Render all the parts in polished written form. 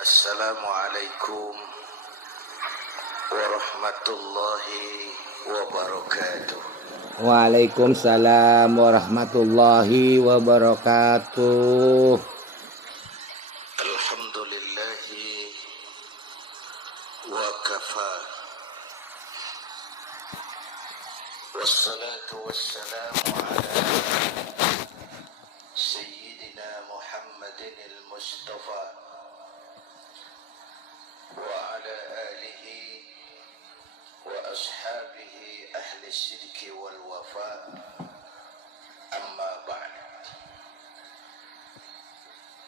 Assalamualaikum warahmatullahi wabarakatuh. Waalaikumsalam warahmatullahi wabarakatuh. Alhamdulillahi wa kafa. Wassalatu wassalamu ala Sayyidina Muhammadin al-Mustafa wa ala alihi wa ashabihi ahli sidki wal wafa. Amma ba'd.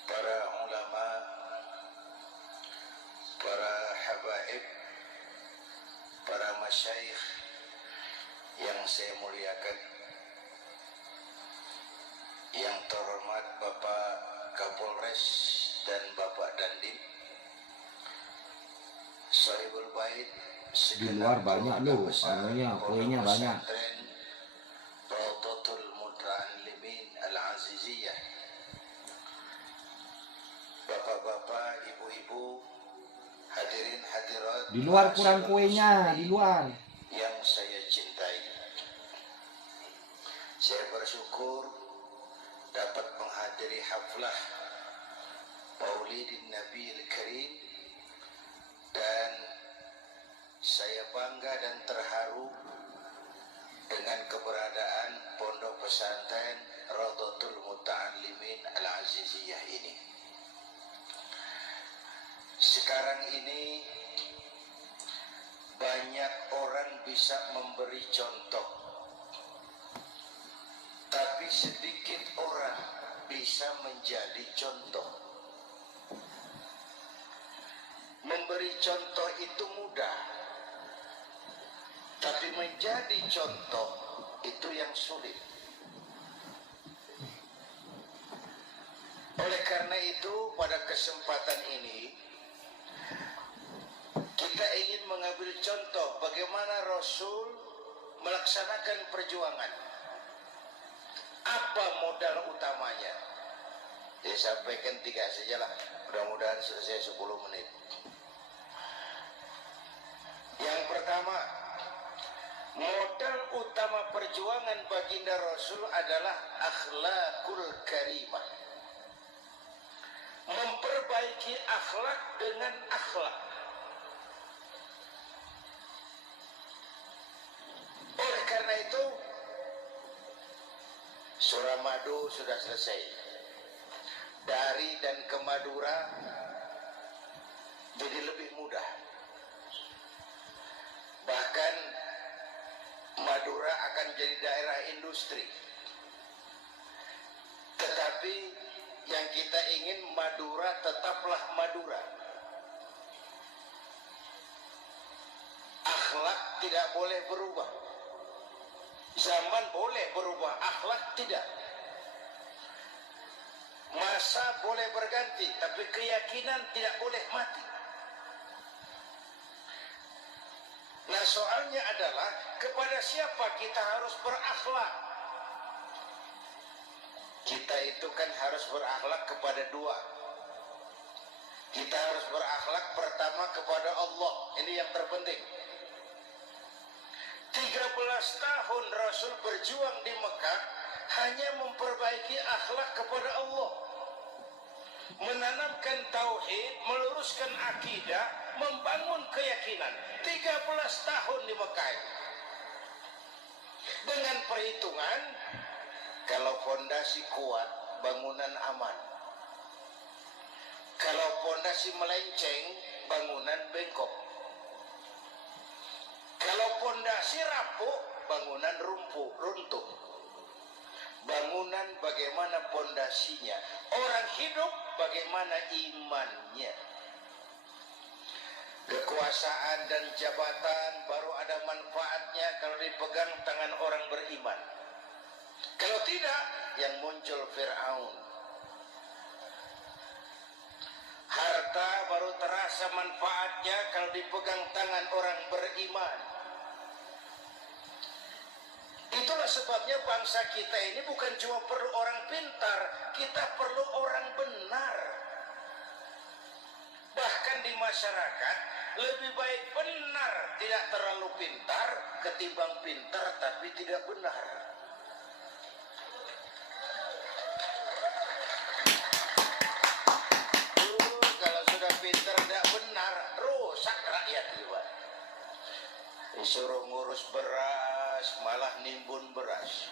Para ulama, para habaib, para masyayikh yang saya muliakan, yang terhormat Bapak Kapolres dan Bapak Dandim, Sahibul Bait, Di luar banyak loh, kuenya banyak. Rawdatul Muta'allimin Al-Aziziyah. Bapak-bapak, ibu-ibu, hadirin hadirat Di luar kurang kuenya, di luar. yang saya cintai. Saya bersyukur dapat menghadiri haflah Maulidin Nabi Al-Karim, dan saya bangga dan terharu dengan keberadaan Pondok Pesantren Rawdatul Muta'allimin Al-Aziziyah ini. Sekarang ini banyak orang bisa memberi contoh, tapi sedikit orang bisa menjadi contoh. Memberi contoh itu mudah, tapi menjadi contoh itu yang sulit. Oleh karena itu, pada kesempatan ini kita ingin mengambil contoh bagaimana Rasul melaksanakan perjuangan. Apa modal utamanya? Saya sampaikan 3 sajalah, mudah-mudahan selesai 10 menit. Yang pertama, modal utama perjuangan baginda Rasul adalah akhlakul karimah. Memperbaiki akhlak dengan akhlak. Oleh karena itu, Suramadu sudah selesai. Dari dan ke Madura jadi lebih mudah. Bahkan Madura akan jadi daerah industri. Tetapi yang kita ingin, Madura tetaplah Madura. Akhlak tidak boleh berubah. Zaman boleh berubah, akhlak tidak. Masa boleh berganti, tapi keyakinan tidak boleh mati. Nah, soalnya adalah kepada siapa kita harus berakhlak? Kita itu kan harus berakhlak kepada 2. Kita harus berakhlak pertama kepada Allah. Ini yang terpenting. 13 tahun Rasul berjuang di Mekah hanya memperbaiki akhlak kepada Allah, menanamkan tauhid, meluruskan akidah, membangun keyakinan. 13 tahun di Mekah. Dengan perhitungan, kalau fondasi kuat, bangunan aman. Kalau fondasi melenceng, bangunan bengkok. Kalau fondasi rapuh, bangunan runtuh. Bangunan bagaimana fondasinya? Orang hidup bagaimana imannya? Kekuasaan dan jabatan baru ada manfaatnya kalau dipegang tangan orang beriman. Kalau tidak, yang muncul Fir'aun. Harta baru terasa manfaatnya kalau dipegang tangan orang beriman. Itulah sebabnya bangsa kita ini bukan cuma perlu orang pintar, kita perlu orang benar. masyarakat lebih baik benar tidak terlalu pintar ketimbang pintar tapi tidak benar. Kalau sudah pintar tidak benar, rusak rakyat juga. Disuruh ngurus beras, malah nimbun beras.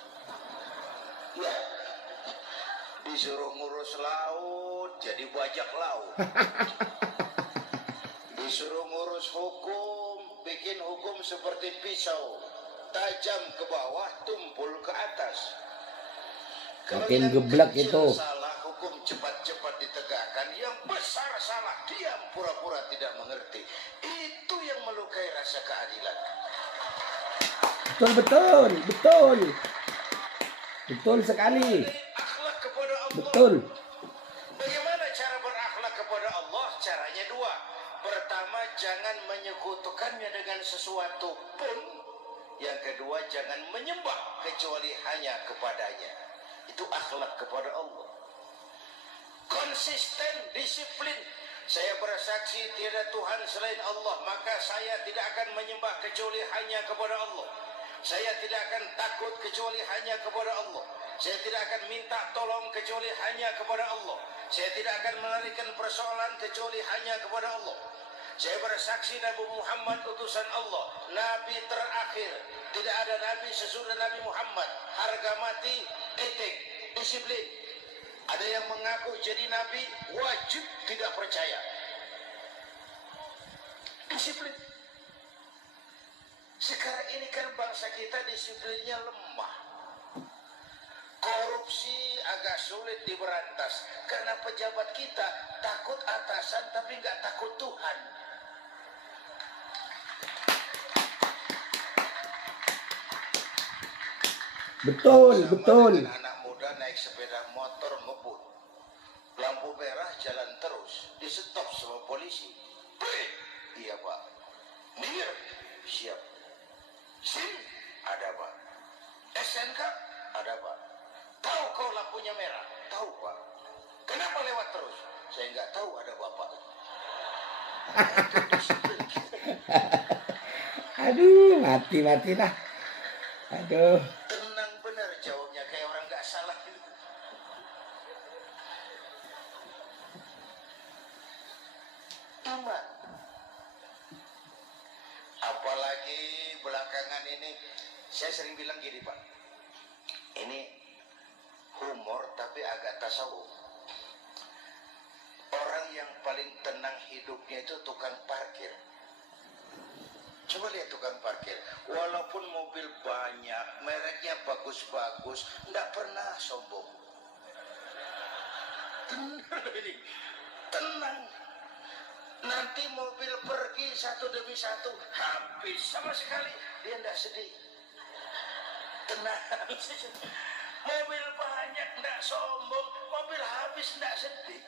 Ya, disuruh ngurus laut, jadi bajak laut. Disuruh ngurus hukum, bikin hukum seperti pisau, tajam ke bawah, tumpul ke atas. Kalau Makin yang geblek kecil itu. salah, hukum cepat-cepat ditegakkan. Yang besar salah, diam pura-pura tidak mengerti. Itu yang melukai rasa keadilan. Betul sekali. Akhlak kepada Allah. Betul. Bagaimana cara berakhlak kepada Allah? Caranya dua. Pertama, jangan menyekutukannya dengan sesuatu pun. Yang kedua, jangan menyembah kecuali hanya kepadanya. Itu akhlak kepada Allah. Konsisten, disiplin. Saya bersaksi tiada Tuhan selain Allah, maka saya tidak akan menyembah kecuali hanya kepada Allah. Saya tidak akan takut kecuali hanya kepada Allah. Saya tidak akan minta tolong kecuali hanya kepada Allah. Saya tidak akan melarikan persoalan kecuali hanya kepada Allah. Saya bersaksi Nabi Muhammad utusan Allah, Nabi terakhir. Tidak ada Nabi sesudah Nabi Muhammad. Harga mati, etik, disiplin. Ada yang mengaku jadi Nabi, wajib tidak percaya. Disiplin. Sekarang ini kan bangsa kita disiplinnya lemah. Korupsi agak sulit diberantas karena pejabat kita takut atasan tapi nggak takut Tuhan. Betul. Anak muda naik sepeda motor ngebut, lampu merah jalan terus, di stop sama polisi. Break. Iya pak. Minggir. Siap. SIM ada pak. SNK ada pak. Tahu kau lampunya merah? Tahu pak. Kenapa lewat terus? Saya nggak tahu ada bapak. Aduh, mati lah. Aduh. Tenang benar jawabnya kayak orang nggak salah gitu. Iman. Apalagi belakangan ini saya sering bilang gini pak. Ini humor tapi agak tasawuf. Orang yang paling tenang hidupnya itu tukang parkir. Coba lihat tukang parkir, walaupun mobil banyak, mereknya bagus-bagus, tidak pernah sombong. Tenang. Nanti mobil pergi satu demi satu, habis sama sekali, dia tidak sedih. Tenang. Mobil banyak, tidak sombong, mobil habis, tidak sedih.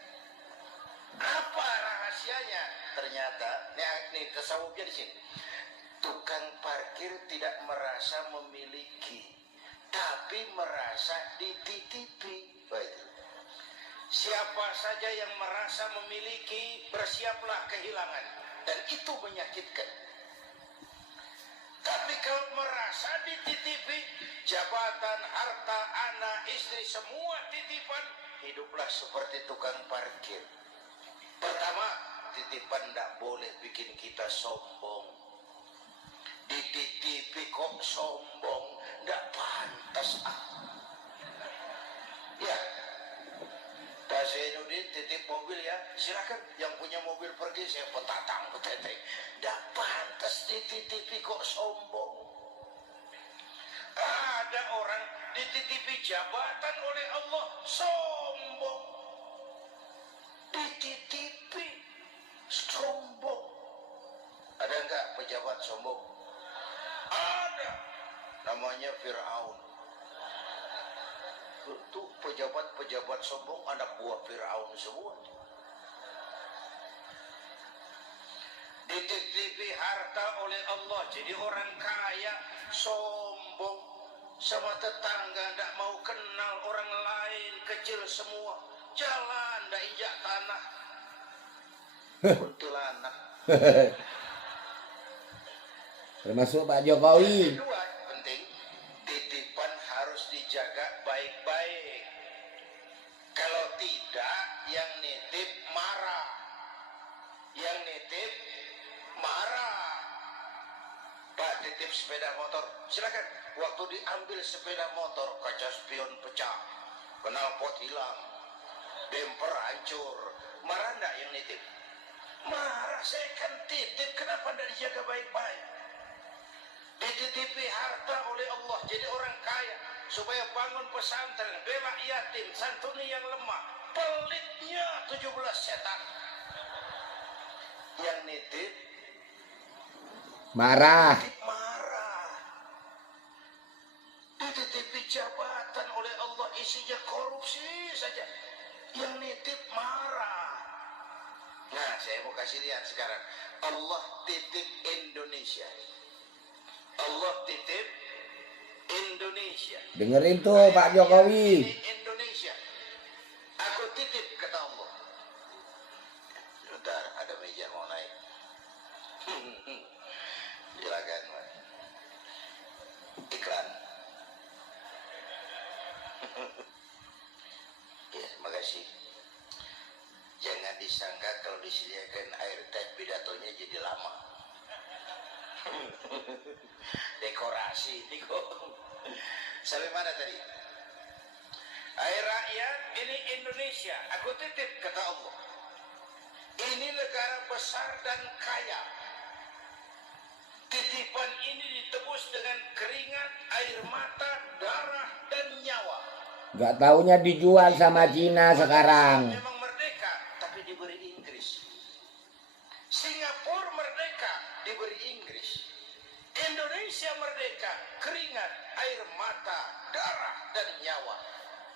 Apa rahasianya? Ternyata, ini tasawufnya di sini. Tukang parkir tidak merasa memiliki, tapi merasa dititipi. Baik. Siapa saja yang merasa memiliki, bersiaplah kehilangan. Dan itu menyakitkan. Tapi kalau merasa dititipi, jabatan, harta, anak, istri, semua titipan, hiduplah seperti tukang parkir. Pertama, titipan tidak boleh bikin kita sombong. Dititipi kok sombong, tidak pantas. Ya, Pak Zainuddin titip mobil ya, silakan. Yang punya mobil pergi, saya petatang, peteteng. Tidak pantas dititipi kok sombong. Ada orang dititipi jabatan oleh Allah, sombong. Dititipi, sombong. Ada enggak pejabat sombong? Ada, namanya Fir'aun. Itu pejabat-pejabat sombong anak buah Fir'aun semua. Dititipi harta oleh Allah, jadi orang kaya, sombong. Sama tetangga tidak mau kenal orang lain, kecil semua. Jalan tidak injak tanah. Kuntilanak. Termasuk Pak Jokowi. Kedua, penting, titipan harus dijaga baik-baik. Kalau tidak, yang nitip marah. Yang nitip marah. Pak, titip sepeda motor. Silakan. Waktu diambil sepeda motor, kaca spion pecah, knalpot hilang, bemper hancur. Marah enggak yang nitip? Marah, saya kan titip. Kenapa tidak dijaga baik-baik? Dititipi harta oleh Allah jadi orang kaya supaya bangun pesantren, bela yatim, santuni yang lemah. Pelitnya 17 setan. Yang nitip Marah. marah. Dititipi jabatan oleh Allah isinya korupsi saja. Yang nitip marah. Nah, saya mau kasih lihat sekarang. Allah titip Indonesia. Allah titip Indonesia. Dengerin tuh Pak Jokowi. Ini Indonesia. Aku titip kata Allah. Sebentar, ada meja mau naik. Silakan, Mas. Iklan. Ya, makasih. Jangan disangka kalau disediakan air teh pidatonya jadi lama. Dekorasi ini kok. Sampai mana tadi? Hai rakyat, ini Indonesia. Aku titip kata Allah. Ini negara besar dan kaya. Titipan ini ditebus dengan keringat, air mata, darah, dan nyawa. Gak taunya dijual sama Cina sekarang. Memang merdeka, tapi diberi Inggris. Singapura merdeka, diberi Inggris. Indonesia merdeka, keringat, air mata, darah, dan nyawa.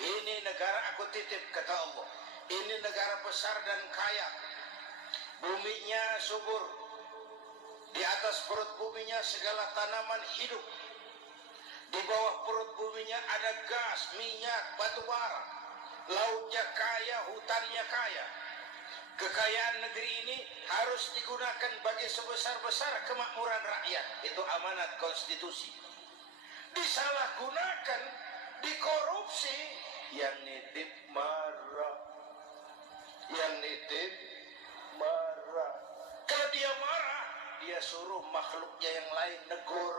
Ini negara aku titip kata Allah. Ini negara besar dan kaya. Buminya subur. Di atas perut buminya segala tanaman hidup. Di bawah perut buminya ada gas, minyak, batu bara. Lautnya kaya, hutannya kaya. Kekayaan negeri ini harus digunakan bagi sebesar-besar kemakmuran rakyat. Itu amanat konstitusi. Disalahgunakan, dikorupsi, yang nitip marah. Yang nitip marah. Kalau dia marah, dia suruh makhluknya yang lain negur.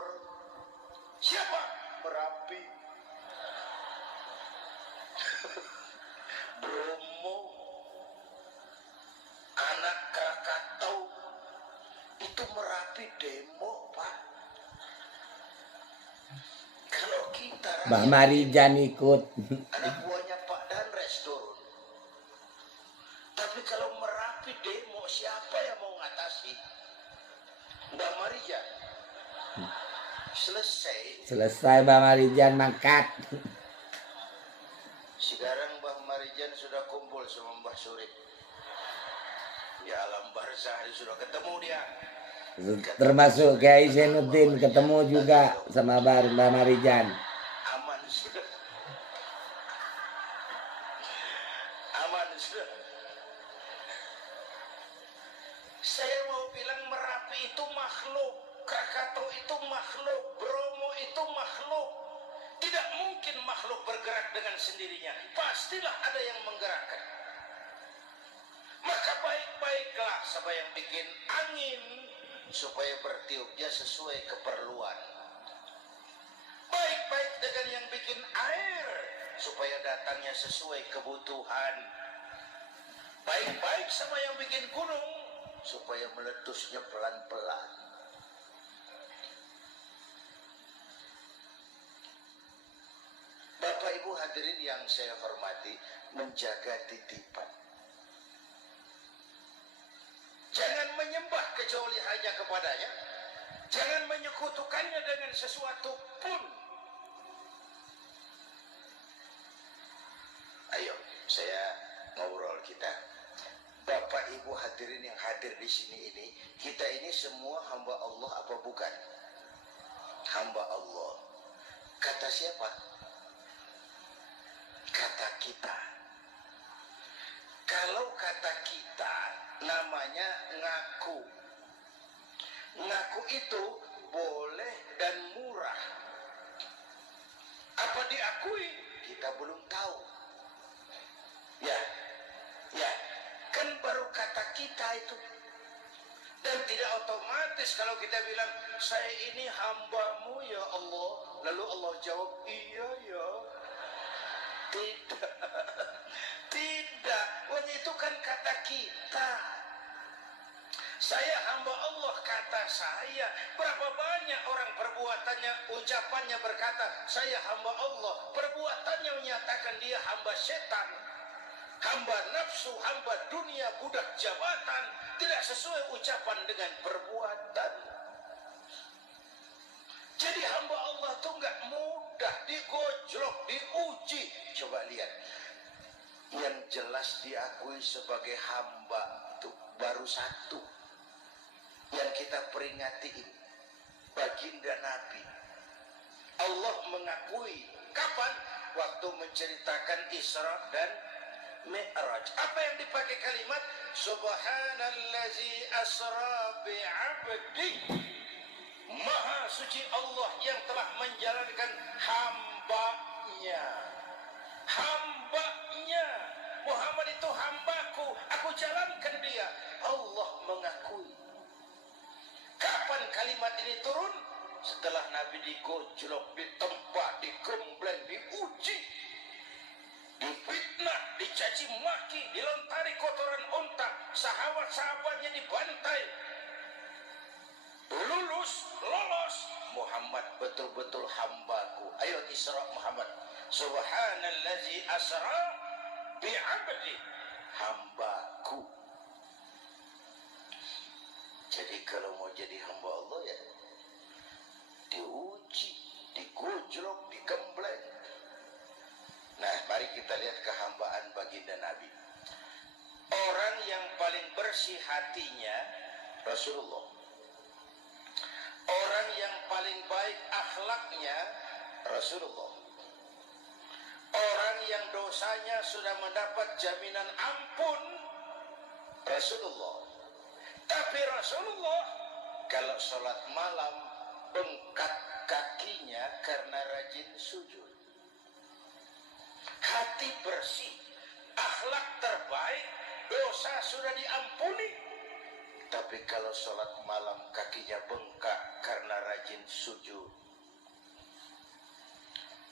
Siapa? Merapi. Bromo. Anak Krakatau. Itu Merapi demo, Pak. Kalau kita Mbah Marijan ikut. anak buahnya Pak Danres turun. Tapi kalau Merapi demo, siapa yang mau ngatasi? Mbak Marijan. Selesai Mbah Marijan mangkat. Sekarang Mbah Marijan sudah kumpul sama Mbah Surip. Di alam barzah sudah ketemu dia. Termasuk Kiai Zainuddin ketemu juga sama Mbah Marijan. Aman sudah. Aman sudah. Saya mau bilang Merapi itu makhluk, Krakatau itu makhluk, Bromo itu makhluk. Tidak mungkin makhluk bergerak dengan sendirinya. Pastilah ada yang menggerakkan. Maka baik-baiklah sama yang bikin angin supaya bertiupnya sesuai keperluan. Baik-baik dengan yang bikin air supaya datangnya sesuai kebutuhan. Baik-baik sama yang bikin gunung supaya meletusnya pelan-pelan. Bapak Ibu hadirin yang saya hormati, menjaga titipan. Jangan menyembah kecuali hanya kepadanya. Jangan menyekutukannya dengan sesuatu pun. Ayo, saya ngobrol kita. Bapak Ibu hadirin yang hadir di sini ini, kita ini semua hamba Allah apa bukan? Hamba Allah. Kata siapa? Kata kita. Kalau kata kita namanya ngaku. Ngaku itu boleh dan murah. Apa diakui? Kita belum tahu. Ya, ya, kan baru kata kita itu. Dan tidak otomatis kalau kita bilang, saya ini hamba-Mu ya Allah. Lalu Allah jawab, iya ya. Tidak. Tidak. Wah, itu kan kata kita. Saya hamba Allah, kata saya. Berapa banyak orang perbuatannya, ucapannya berkata, saya hamba Allah. Perbuatannya menyatakan dia hamba setan, hamba nafsu, hamba dunia, budak jabatan. Tidak sesuai ucapan dengan perbuatan. Jadi hamba Allah itu enggak mudah, digojlok, diuji. Coba lihat. Yang jelas diakui sebagai hamba itu baru satu. Yang kita peringati ini, baginda Nabi. Allah mengakui. Kapan? Waktu menceritakan Isra dan Mi'raj. Apa yang dipakai kalimat? Subhanallazi asra bi'abdi. Maha suci Allah yang telah menjalankan hambanya. Hambanya. Muhammad itu hambaku. Aku jalankan dia. Allah mengakui. Kapan kalimat ini turun? Setelah Nabi digojlok, ditempa, digembleng, diuji, difitnah, dicaci maki, dilontari kotoran unta, sahabat-sahabatnya dibantai. Lolos. Muhammad betul-betul hambaku. Ayo Isra Muhammad. Subhanallazi asra bi'abdi. Hambaku. Jadi kalau mau jadi hamba Allah ya diuji, digojlok, digembleng. Nah, mari kita lihat kehambaan baginda Nabi. Orang yang paling bersih hatinya Rasulullah. Orang yang paling baik akhlaknya Rasulullah. Orang yang dosanya sudah mendapat jaminan ampun Rasulullah. Tapi Rasulullah kalau sholat malam bengkak kakinya karena rajin sujud. Hati bersih, akhlak terbaik, dosa sudah diampuni. Tapi kalau sholat malam kakinya bengkak karena rajin sujud.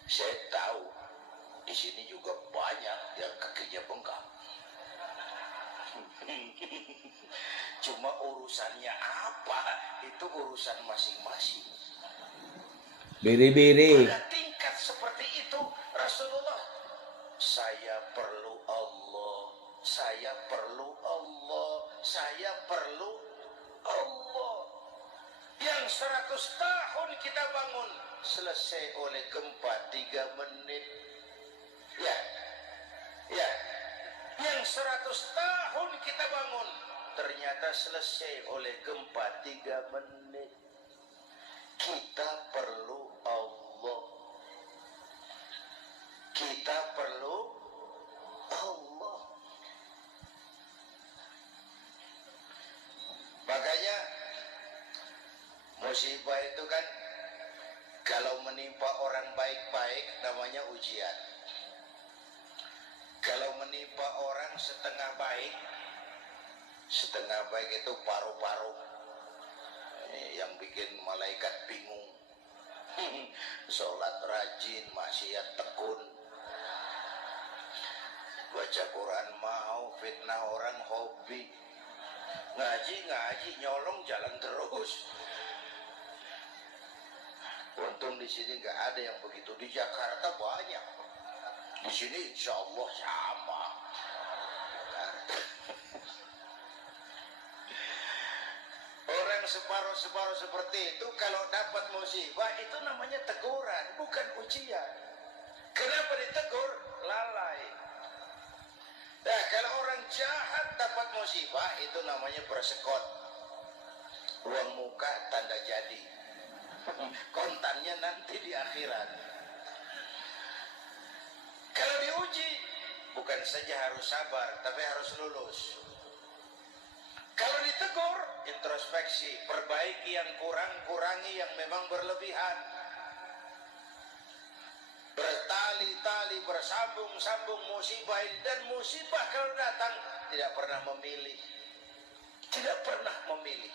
Saya tahu di sini juga banyak yang kakinya bengkak. Cuma urusannya apa? Itu urusan masing-masing. Biri-biri. Pada tingkat seperti itu Rasulullah, saya perlu Allah, saya perlu Allah, saya perlu Allah. Yang 100 tahun kita bangun selesai oleh gempa 3 menit. Ya. Yang 100 tahun kita bangun ternyata selesai oleh gempa 3 menit. Kita perlu Allah. Kita perlu Allah. Makanya musibah itu kan kalau menimpa orang baik-baik namanya ujian. Kalau menimpa orang setengah baik itu paru-paru yang bikin malaikat bingung. Sholat rajin, maksiat tekun, baca Quran mau, fitnah orang hobi, ngaji nyolong jalan terus. Untung di sini nggak ada yang begitu. Di Jakarta banyak. Di sini insya Allah sama. Orang separuh seperti itu kalau dapat musibah itu namanya teguran, bukan ujian. Kenapa ditegur? Lalai. Nah, kalau orang jahat dapat musibah itu namanya bersekot. Uang muka tanda jadi. Kontannya nanti di akhirat. Kalau diuji, bukan saja harus sabar, tapi harus lulus. Kalau ditegur, introspeksi, perbaiki yang kurang, kurangi yang memang berlebihan. Bertali-tali, bersambung-sambung musibah ini, dan musibah kalau datang tidak pernah memilih. Tidak pernah memilih.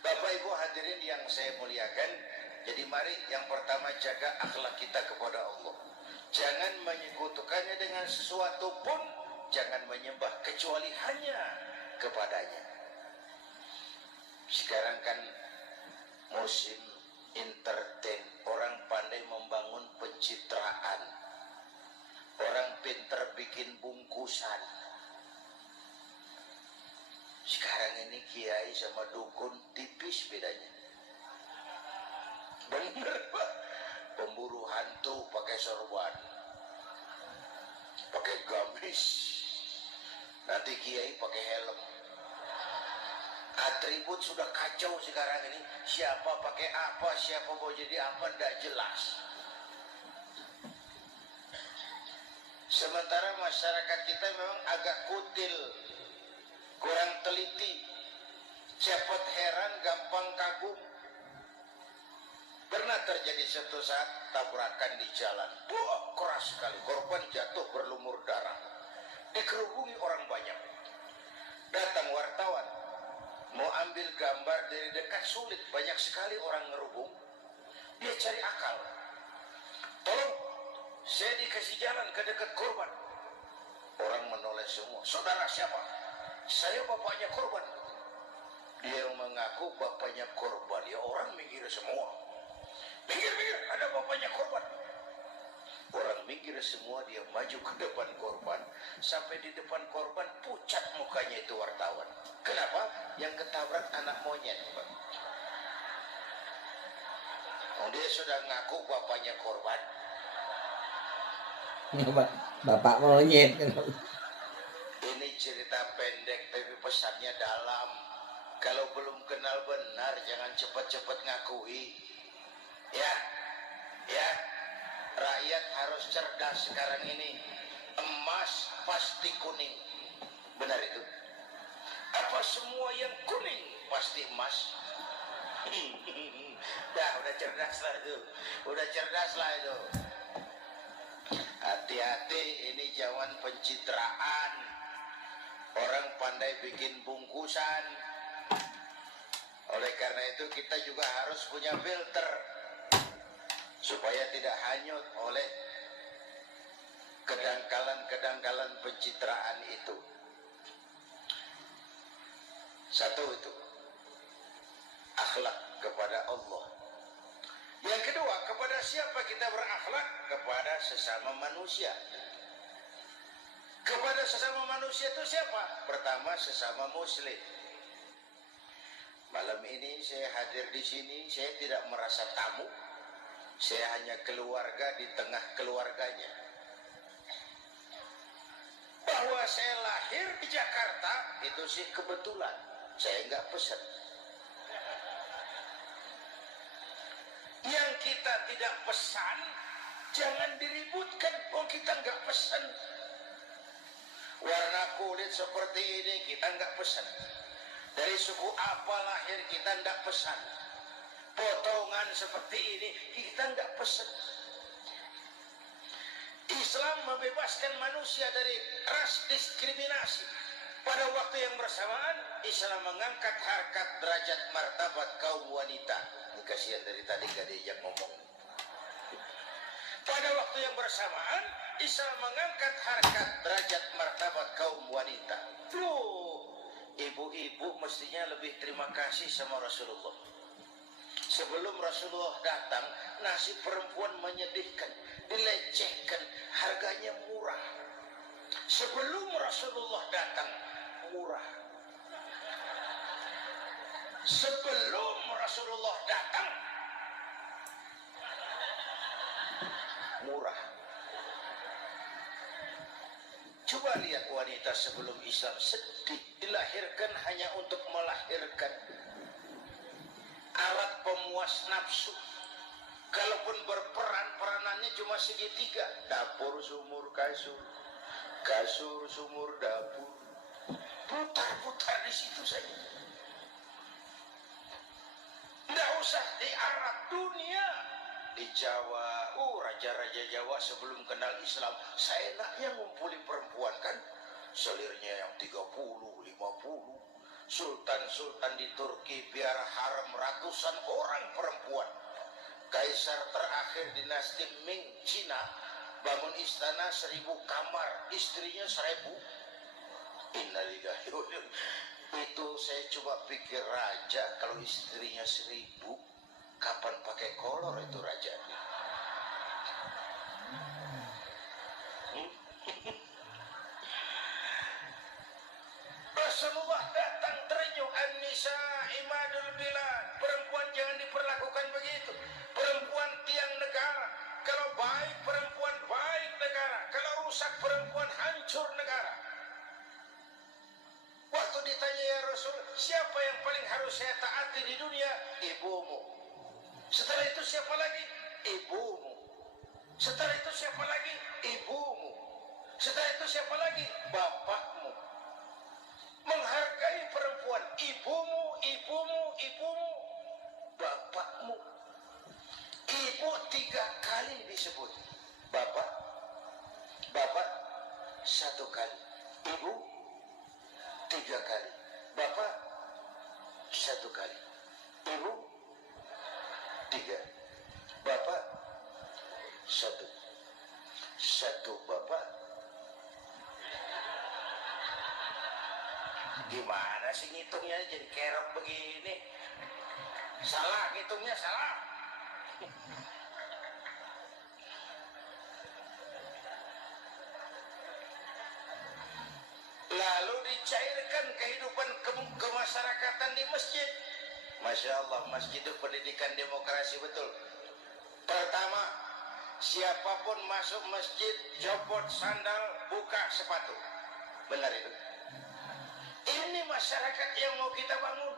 Bapak Ibu hadirin yang saya muliakan, jadi mari yang pertama jaga akhlak kita kepada Allah. Jangan menyekutukannya dengan sesuatu pun, jangan menyembah kecuali hanya kepadanya. Sekarang kan musim entertain, orang pandai membangun pencitraan, orang pinter bikin bungkusan. Sekarang ini kiai sama dukun tipis bedanya. Bener Pak, pemburu hantu pakai sorban, pakai gamis, nanti kiai pakai helm. Atribut sudah kacau sekarang ini, siapa pakai apa, siapa mau jadi apa, tidak jelas. Sementara masyarakat kita memang agak kutil, kurang teliti, cepat heran, gampang kagum. Pernah terjadi suatu saat tabrakan di jalan, keras sekali, korban jatuh berlumur darah, dikerubungi orang banyak. Datang wartawan, mau ambil gambar dari dekat sulit, banyak sekali orang ngerubung. Dia cari akal, tolong saya dikasih jalan ke dekat korban. Orang menoleh semua, saudara siapa? Saya bapaknya korban. Dia mengaku bapaknya korban, ya orang minggir semua. Minggir, ada bapaknya korban. Orang minggir semua, dia maju ke depan korban. Sampai di depan korban, pucat mukanya itu wartawan. Kenapa? Yang ketabrak anak monyet, Pak. Oh, dia sudah ngaku bapaknya korban. Bapak monyet. Ini cerita pendek, tapi pesannya dalam. Kalau belum kenal benar, jangan cepat-cepat ngakui. Ya, rakyat harus cerdas sekarang ini. Emas pasti kuning, benar itu? Apa semua yang kuning pasti emas? Udah cerdas lah itu, Hati-hati, ini zaman pencitraan. Orang pandai bikin bungkusan. Oleh karena itu kita juga harus punya filter, supaya tidak hanyut oleh kedangkalan pencitraan itu. Satu itu, akhlak kepada Allah. Yang kedua, kepada siapa kita berakhlak? Kepada sesama manusia. Kepada sesama manusia itu siapa? Pertama, sesama muslim. Malam ini saya hadir di sini, saya tidak merasa tamu. Saya hanya keluarga di tengah keluarganya. Bahwa saya lahir di Jakarta itu sih kebetulan, saya nggak pesan. Yang kita tidak pesan, jangan diributkan. Oh, kita nggak pesan. Warna kulit seperti ini kita nggak pesan. Dari suku apa lahir kita nggak pesan. Potongan seperti ini kita nggak pesan. Islam membebaskan manusia dari ras diskriminasi. Pada waktu yang bersamaan, Islam mengangkat harkat, derajat, martabat kaum wanita. Ini kasihan dari tadi gak diajak ngomong. Pada waktu yang bersamaan, Islam mengangkat harkat, derajat, martabat kaum wanita. Loh, ibu-ibu mestinya lebih terima kasih sama Rasulullah. Sebelum Rasulullah datang, nasib perempuan menyedihkan, dilecehkan, harganya murah. Sebelum Rasulullah datang, murah. Sebelum Rasulullah datang, murah. Coba lihat wanita sebelum Islam, sedih, dilahirkan hanya untuk melahirkan. Alat pemuas nafsu. Kalaupun berperan, peranannya cuma segitiga. Dapur, sumur, kasur. Kasur, sumur, dapur. Putar-putar di situ saja. Jawa, raja-raja Jawa sebelum kenal Islam, seenaknya ngumpulin perempuan kan, selirnya yang 30, 50. Sultan-sultan di Turki biar harem ratusan orang perempuan. Kaisar terakhir dinasti Ming Cina bangun istana 1000 kamar, istrinya 1000. Innalillahi wa inna ilaihi. Itu saya coba pikir, raja kalau istrinya 1000, kapan pakai kolor itu raja? Rasulullah datang terenyuh, An-nisa imadul bilad. Perempuan jangan diperlakukan begitu. Perempuan tiang negara. Kalau baik perempuan, baik negara. Kalau rusak perempuan, hancur negara. Waktu ditanya, ya Rasul, siapa yang paling harus saya taati di dunia? Ibumu. Setelah itu siapa lagi? Ibumu. Setelah itu siapa lagi? Ibumu. Setelah itu siapa lagi? Bapakmu. Menghargai perempuan, ibumu, ibumu, ibumu, bapakmu. Ibu 3 kali disebut, bapak, bapak 1 kali, ibu 3 kali, bapak 1 kali, ibu 3, bapak 1, 1 bapak. Gimana sih ngitungnya jadi kerok begini? Salah ngitungnya, salah. Lalu dicairkan kehidupan kemasyarakatan di masjid. Masya Allah, masjid itu pendidikan demokrasi betul. Pertama, siapapun masuk masjid, copot sandal, buka sepatu. Benar itu? Ini masyarakat yang mau kita bangun.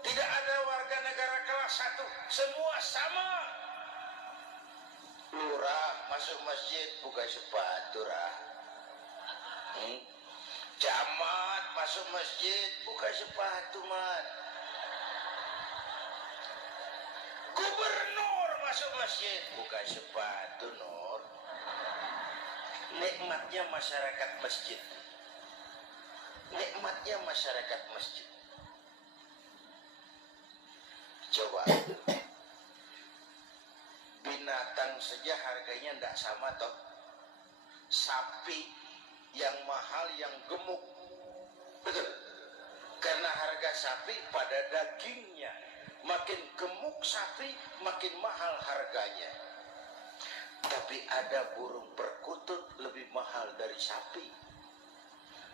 Tidak ada warga negara kelas 1, semua sama. Lurah masuk masjid buka sepatu, rah. Camat masuk masjid buka sepatu, mat. Gubernur masuk masjid buka sepatu, Nur. Nikmatnya masyarakat masjid. Nikmatnya masyarakat masjid. Coba, binatang saja harganya tidak sama toh. Sapi yang mahal, yang gemuk, betul. Karena harga sapi pada dagingnya. Makin gemuk sapi, makin mahal harganya. Tapi ada burung perkutut lebih mahal dari sapi.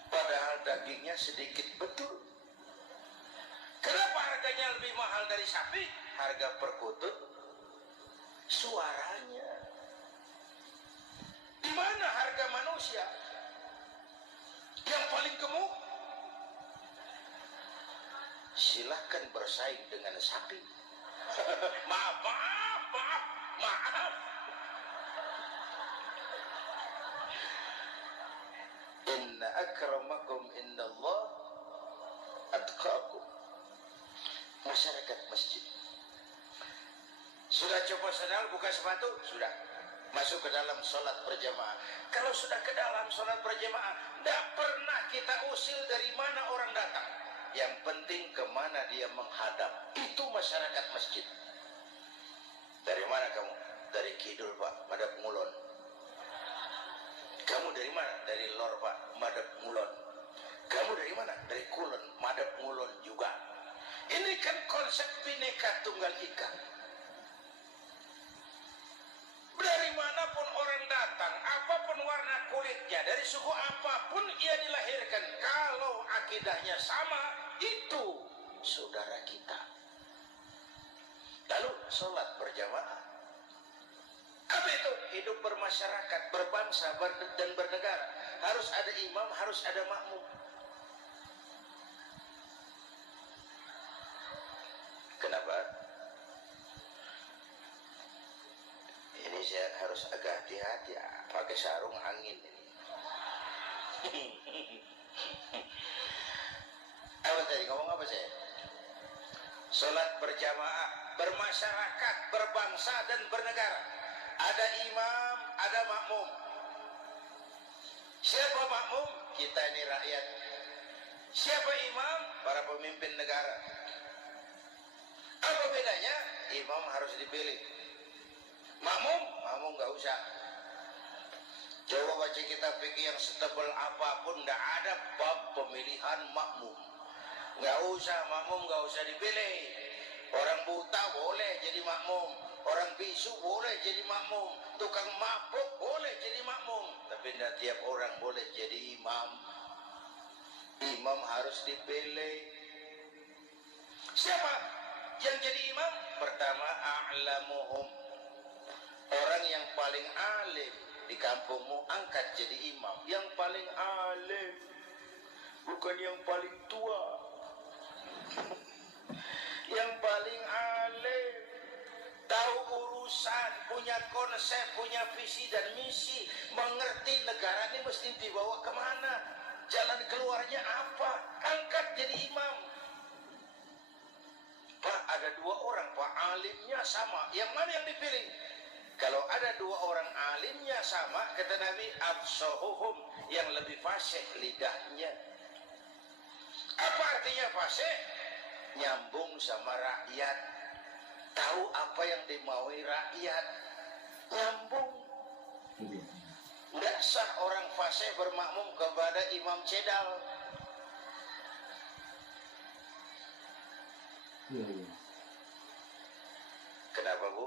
Padahal dagingnya sedikit betul. Kenapa harganya lebih mahal dari sapi? Harga perkutut, suaranya. Di mana harga manusia? Yang paling gemuk? Silahkan bersaing dengan sapi. Maaf, maaf, maaf, maaf. Inna akramakum indallah atqakum. Masyarakat masjid. Sudah coba sandal, buka sepatu? Sudah. Masuk ke dalam sholat berjamaah. Kalau sudah ke dalam sholat berjamaah, tidak pernah kita usil dari mana orang datang. Yang penting kemana dia menghadap. Itu masyarakat masjid. Dari mana kamu? Dari kidul, Pak, madhab ngulon. Kamu dari mana? Dari lor, Pak, madhab ngulon. Kamu dari mana? Dari kulon, madhab ngulon juga. Ini kan konsep Bhinneka Tunggal Ika. Dari manapun orang datang, apapun warna kulitnya, dari suku apapun ia dilahirkan, kalau akidahnya sama, itu saudara kita. Lalu sholat berjamaah. Apa itu? Hidup bermasyarakat, berbangsa, dan bernegara. Harus ada imam, harus ada makmum. Kenapa? Ini saya harus agak hati-hati ya, pakai sarung angin ini. Apa tadi ngomong apa saya? Sholat berjamaah bermasyarakat, berbangsa dan bernegara. Ada imam, ada makmum. Siapa makmum? Kita ini rakyat. Siapa imam? Para pemimpin negara. Apa bedanya? Imam harus dipilih. Makmum? Makmum nggak usah. Coba baca kitab fikih yang setebal apapun, nggak ada bab pemilihan makmum. Nggak usah, makmum nggak usah dipilih. Orang buta boleh jadi makmum, orang bisu boleh jadi makmum, tukang mabuk boleh jadi makmum, tapi tidak tiap orang boleh jadi imam. Imam harus dipilih. Siapa yang jadi imam? Pertama, a'lamuhum, orang yang paling alim di kampungmu angkat jadi imam. Yang paling alim, bukan yang paling tua. Yang paling alim, tahu urusan, punya konsep, punya visi dan misi, mengerti negara ini mesti dibawa kemana, jalan keluarnya apa, angkat jadi imam. Pak, ada dua orang, Pak, alimnya sama, yang mana yang dipilih? Kalau ada dua orang alimnya sama, kata Nabi, absahuhum, yang lebih fasih lidahnya. Apa artinya fasih? Nyambung sama rakyat, tahu apa yang dimaui rakyat, nyambung. Tidak sah orang fasih bermakmum kepada imam cedal. Kenapa, Bu?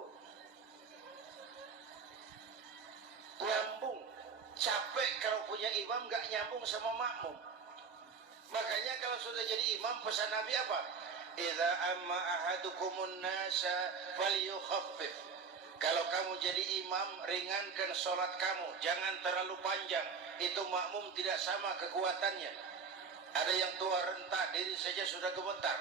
Nyambung. Capek kalau punya imam gak nyambung sama makmum. Makanya kalau sudah jadi imam, pesan Nabi apa? Idza amma ahadukumun nasa falyukhaffif. Kalau kamu jadi imam, ringankan sholat kamu, jangan terlalu panjang. Itu makmum tidak sama kekuatannya. Ada yang tua renta, diri saja sudah gemetar.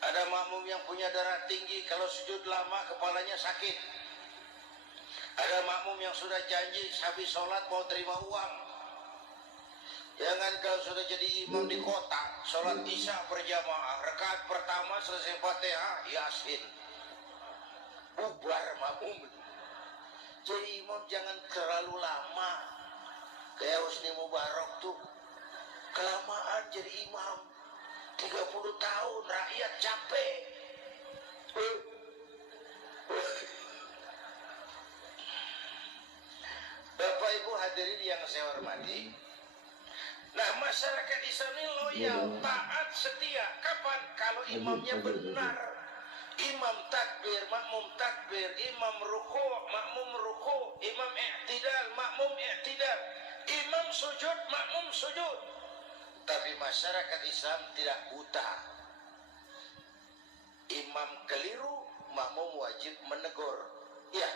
Ada makmum yang punya darah tinggi, kalau sujud lama kepalanya sakit. Ada makmum yang sudah janji habis sholat mau terima uang. Jangan kalau sudah jadi imam di kota, sholat isya berjamaah, rakaat pertama selesai Fatihah, Yasin, bubar makmum. Jadi imam jangan terlalu lama. Kayak Husni Mubarak tuh, kelamaan jadi imam, 30 tahun, rakyat capek. Bapak Ibu hadirin yang saya hormati, nah, masyarakat Islam ini loyal, taat, setia. Kapan? Kalau imamnya benar. Imam takbir, makmum takbir, imam ruku, makmum ruku, imam i'tidal, makmum i'tidal, imam sujud, makmum sujud. Tapi masyarakat Islam tidak buta. Imam keliru, makmum wajib menegur. Ya.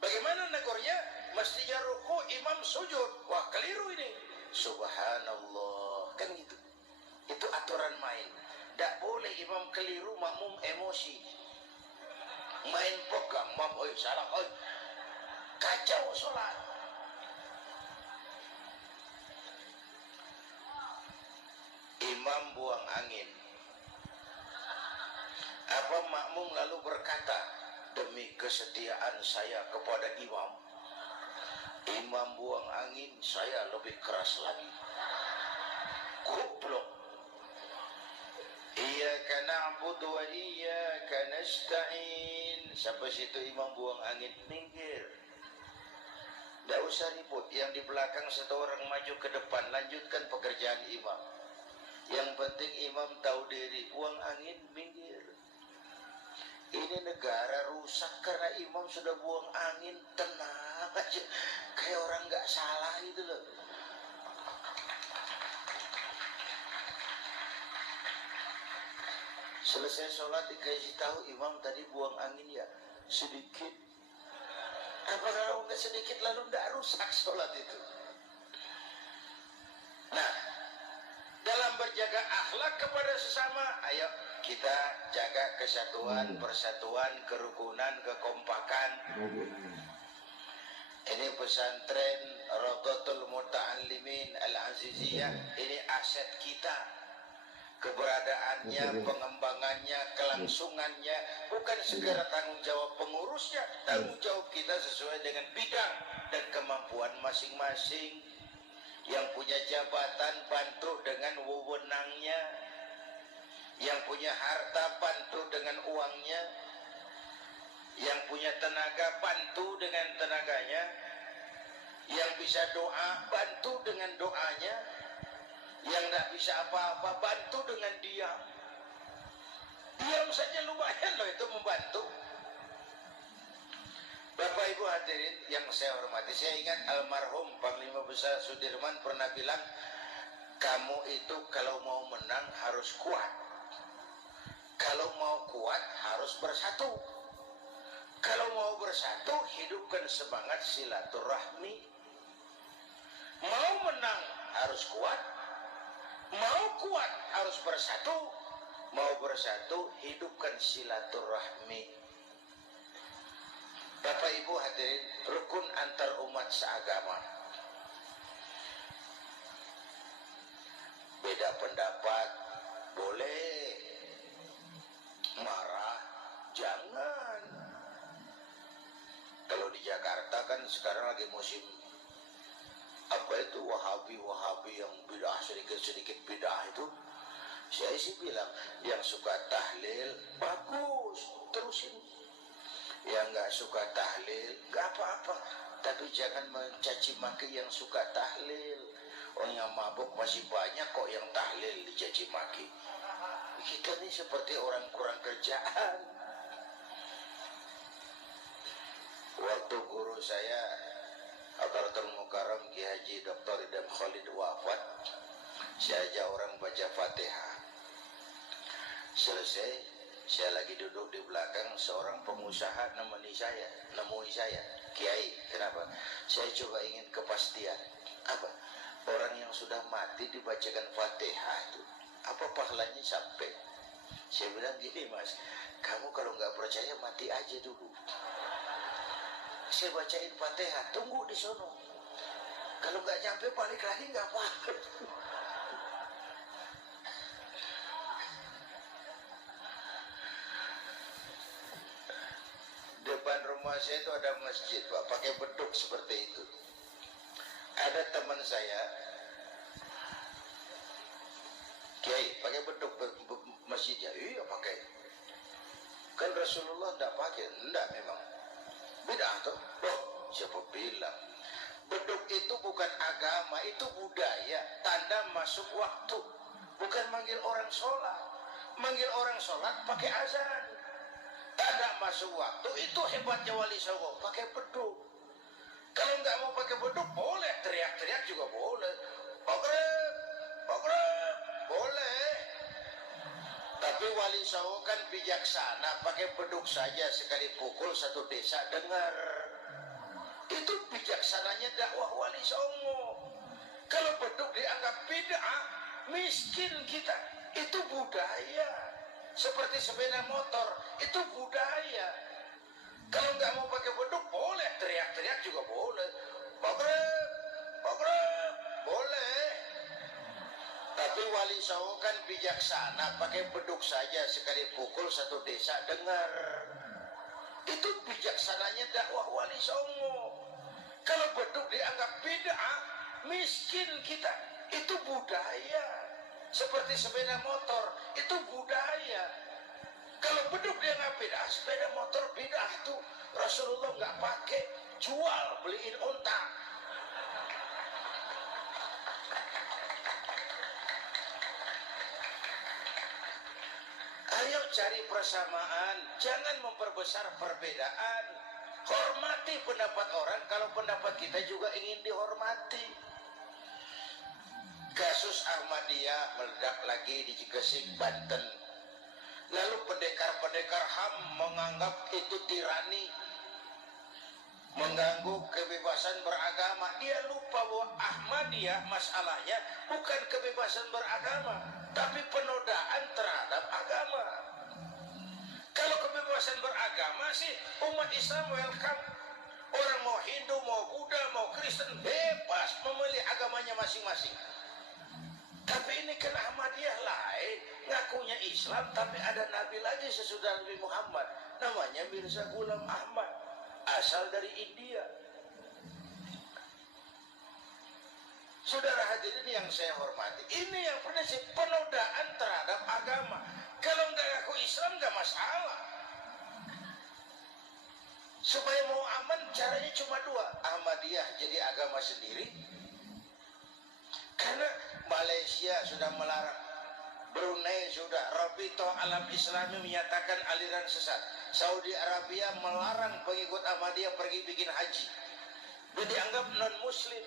Bagaimana negurnya? Mestinya ruku, imam sujud. Wah, keliru ini. Subhanallah, kan gitu. Itu aturan main. Tak boleh imam keliru, makmum emosi, main pegang, oi salah, oi kacau sholat. Imam buang angin. Apa makmum lalu berkata, demi kesetiaan saya kepada imam, imam buang angin, saya lebih keras lagi. Goblok. Iyyaka na'budu wa iyyaka nasta'in. Sampai situ imam buang angin, minggir. Tidak usah ribut. Yang di belakang satu orang maju ke depan, lanjutkan pekerjaan imam. Yang penting imam tahu diri, buang angin, minggir. Ini negara rusak karena imam sudah buang angin, tenang aja. Kayak orang nggak salah gitu loh. Selesai sholat dikasih tahu imam tadi buang angin ya sedikit. Apa kalau nggak sedikit lalu nggak rusak sholat itu? Nah, dalam berjaga akhlak kepada sesama, ayo kita jaga kesatuan, persatuan, kerukunan, kekompakan. Ini pesantren Rawdatul Muta'allimin Al-Aziziyah, ini aset kita. keberadaannya, pengembangannya, kelangsungannya, bukan segera tanggung jawab pengurusnya, tanggung jawab kita sesuai dengan bidang dan kemampuan masing-masing. Yang punya jabatan bantu dengan wewenangnya, yang punya harta bantu dengan uangnya, yang punya tenaga bantu dengan tenaganya, yang bisa doa bantu dengan doanya, yang tidak bisa apa-apa bantu dengan diam. Diam saja lumayan loh itu membantu. Bapak Ibu hadirin yang saya hormati, saya ingat almarhum Panglima Besar Sudirman pernah bilang, kamu itu kalau mau menang harus kuat, kalau mau kuat harus bersatu, kalau mau bersatu hidupkan semangat silaturahmi. Mau menang harus kuat, mau kuat harus bersatu, mau bersatu hidupkan silaturahmi. Bapak Ibu hadirin, rukun antar umat seagama. Beda pendapat boleh, marah jangan. Kalau di Jakarta kan sekarang lagi musim apa itu wahabi yang bidah, sedikit bidah itu. Saya sih bilang yang suka tahlil bagus, terusin. Yang nggak suka tahlil nggak apa-apa, tapi jangan mencaci maki yang suka tahlil. Orang yang mabuk masih banyak kok yang tahlil dicaci maki. Kita nih seperti orang kurang kerjaan. Waktu guru saya Hadratul Mukarram Ki Haji Dr. Idam Khalid wafat, saya ajak orang baca Fatihah. Selesai, saya lagi duduk di belakang, seorang pengusaha nemui saya, Kiai, kenapa? Saya coba ingin kepastian, apa? Orang yang sudah mati dibacakan Fatihah itu, apa pahalanya sampai? Saya bilang gini, Mas, kamu kalau nggak percaya mati aja dulu. Saya bacain Fatihah, tunggu di sono. Kalau nggak nyampe balik lagi nggak apa-apa. Depan rumah saya itu ada masjid, Pak, pakai beduk seperti itu. Ada teman saya, Kiai, pakai beduk masjidnya. Iya pakai. Kan Rasulullah tidak pakai, enggak memang. Bid'ah tuh. Oh, siapa bilang? Beduk itu bukan agama, itu budaya, tanda masuk waktu. Bukan manggil orang sholat. Manggil orang sholat pakai azan. Tanda masuk waktu, itu hebatnya Wali Songo, pakai beduk. Kalau nggak mau pakai beduk, boleh. Teriak-teriak juga boleh. Pogreb, boleh. Tapi Wali Songo kan bijaksana, pakai beduk saja, sekali pukul satu desa dengar. Itu bijaksananya dakwah Wali Songo. Kalau beduk dianggap bid'ah, miskin kita. Itu budaya. Seperti sepeda motor, itu budaya. Kalau nggak mau pakai beduk, boleh. Teriak-teriak juga boleh. Pogreb, boleh. Tapi Wali Songo kan bijaksana, pakai beduk saja, sekali pukul satu desa dengar. Itu bijaksananya dakwah Wali Songo. Kalau beduk dianggap bid'ah, miskin kita. Itu budaya. Seperti sepeda motor, itu budaya. Kalau beduk dianggap bid'ah, sepeda motor bid'ah itu Rasulullah nggak pakai, jual, beliin unta. Ayo cari persamaan, jangan memperbesar perbedaan. Hormati pendapat orang kalau pendapat kita juga ingin dihormati. Kasus Ahmadiyah meledak lagi di Cigesik, Banten. Lalu pendekar-pendekar HAM menganggap itu tirani, mengganggu kebebasan beragama. Dia lupa bahwa Ahmadiyah masalahnya bukan kebebasan beragama, tapi penodaan terhadap agama. Kalau kebebasan beragama sih umat Islam welcome. Orang mau Hindu, mau Buddha, mau Kristen bebas memilih agamanya masing-masing. Tapi ini kan Ahmadiyah lain, Islam, tapi ada nabi lagi sesudah Nabi Muhammad, namanya Mirza Ghulam Ahmad, asal dari India. Saudara hadirin yang saya hormati, ini yang prinsip penodaan terhadap agama. Kalau nggak ngaku Islam nggak masalah. Supaya mau aman caranya cuma dua, Ahmadiyah jadi agama sendiri, karena Malaysia sudah melarang, Brunei sudah, Rabito Alam Islami menyatakan aliran sesat, Saudi Arabia melarang pengikut Ahmadiyah pergi bikin haji, dia dianggap non muslim.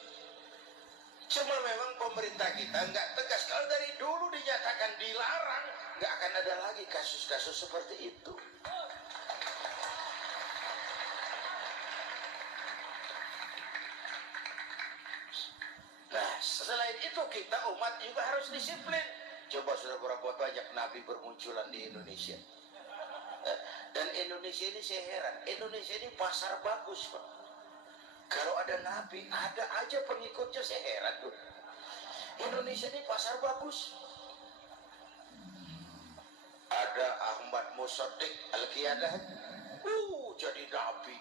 Cuma memang pemerintah kita nggak tegas. Kalau dari dulu dinyatakan dilarang, nggak akan ada lagi kasus-kasus seperti itu. Nah, selain itu kita umat juga harus disiplin. Coba sudah berapa banyak nabi bermunculan di Indonesia. Dan Indonesia ini saya heran, Indonesia ini pasar bagus, Pak. Kalau ada nabi, ada aja pengikutnya, saya heran tuh. Indonesia ini pasar bagus. Ada Ahmad Musaddiq Al-Qiyadah, jadi nabi.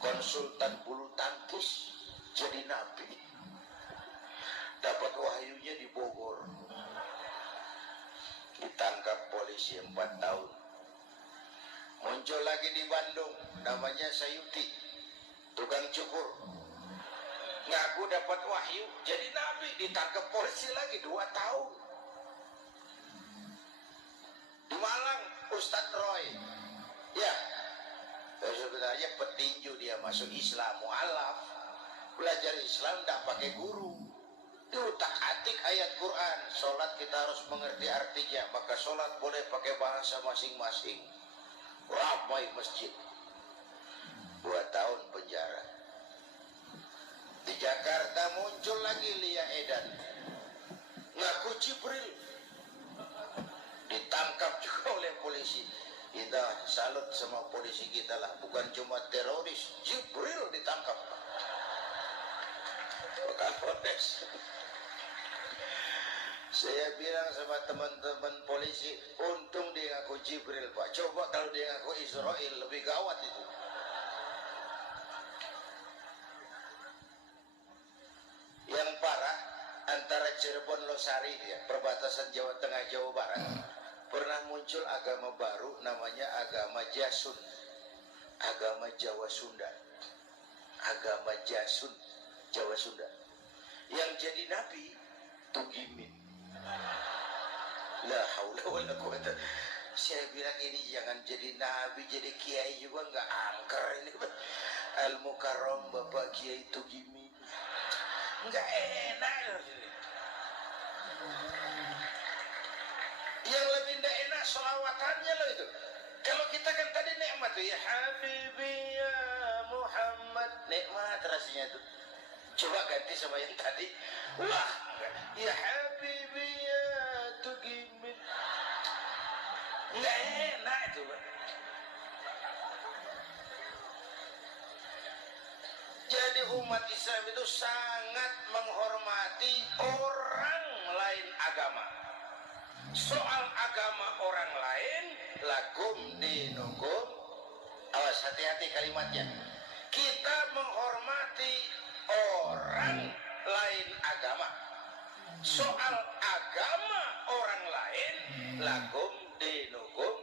Konsultan bulu tangkis jadi nabi. Dapat wahyunya di Bogor. Ditangkap polisi 4 tahun. Muncul lagi di Bandung, namanya Sayuti, tukang cukur, ngaku dapat wahyu jadi nabi, ditangkap polisi lagi 2 tahun. Di Malang Ustadz Roy, ya sebenarnya petinju, dia masuk Islam, mualaf, belajar Islam tidak pakai guru, diutak-atik ayat Quran, sholat kita harus mengerti artinya, maka sholat boleh pakai bahasa masing-masing. Ramai masjid, 2 tahun penjara. Di Jakarta muncul lagi Lia Edan, ngaku Jibril, ditangkap juga oleh polisi. Kita salut sama polisi kita lah, bukan cuma teroris, Jibril ditangkap. Kapolres. Saya bilang sama teman-teman polisi, untung dia ngaku Jibril, Pak. Coba kalau dia ngaku Israel, lebih gawat itu. Yang parah, antara Cirebon Losari, ya, perbatasan Jawa Tengah Jawa Barat, pernah muncul agama baru namanya agama Jasun, agama Jawa Sunda, agama Jasun Jawa Sunda. Yang jadi nabi Tugimin. La haula wala quwata. Saya bilang ini jangan jadi nabi, jadi kiai juga nggak angker ini. Al Mukarram Bapak Kiai Tugimin. Nggak enak loh. Yang lebih nggak enak selawatannya loh itu. Kalau kita kan tadi nikmat tuh, ya Habibi ya Muhammad, nikmat rasanya tuh. Coba ganti sama yang tadi, wah, ya Habibi ya Tugimin, nggak enak itu, Pak. Jadi umat Islam itu sangat menghormati orang lain agama. Soal agama orang lain, lakum dinukum, awas hati-hati kalimatnya. Kita menghormati orang lain agama. Soal agama orang lain, lakum dinukum.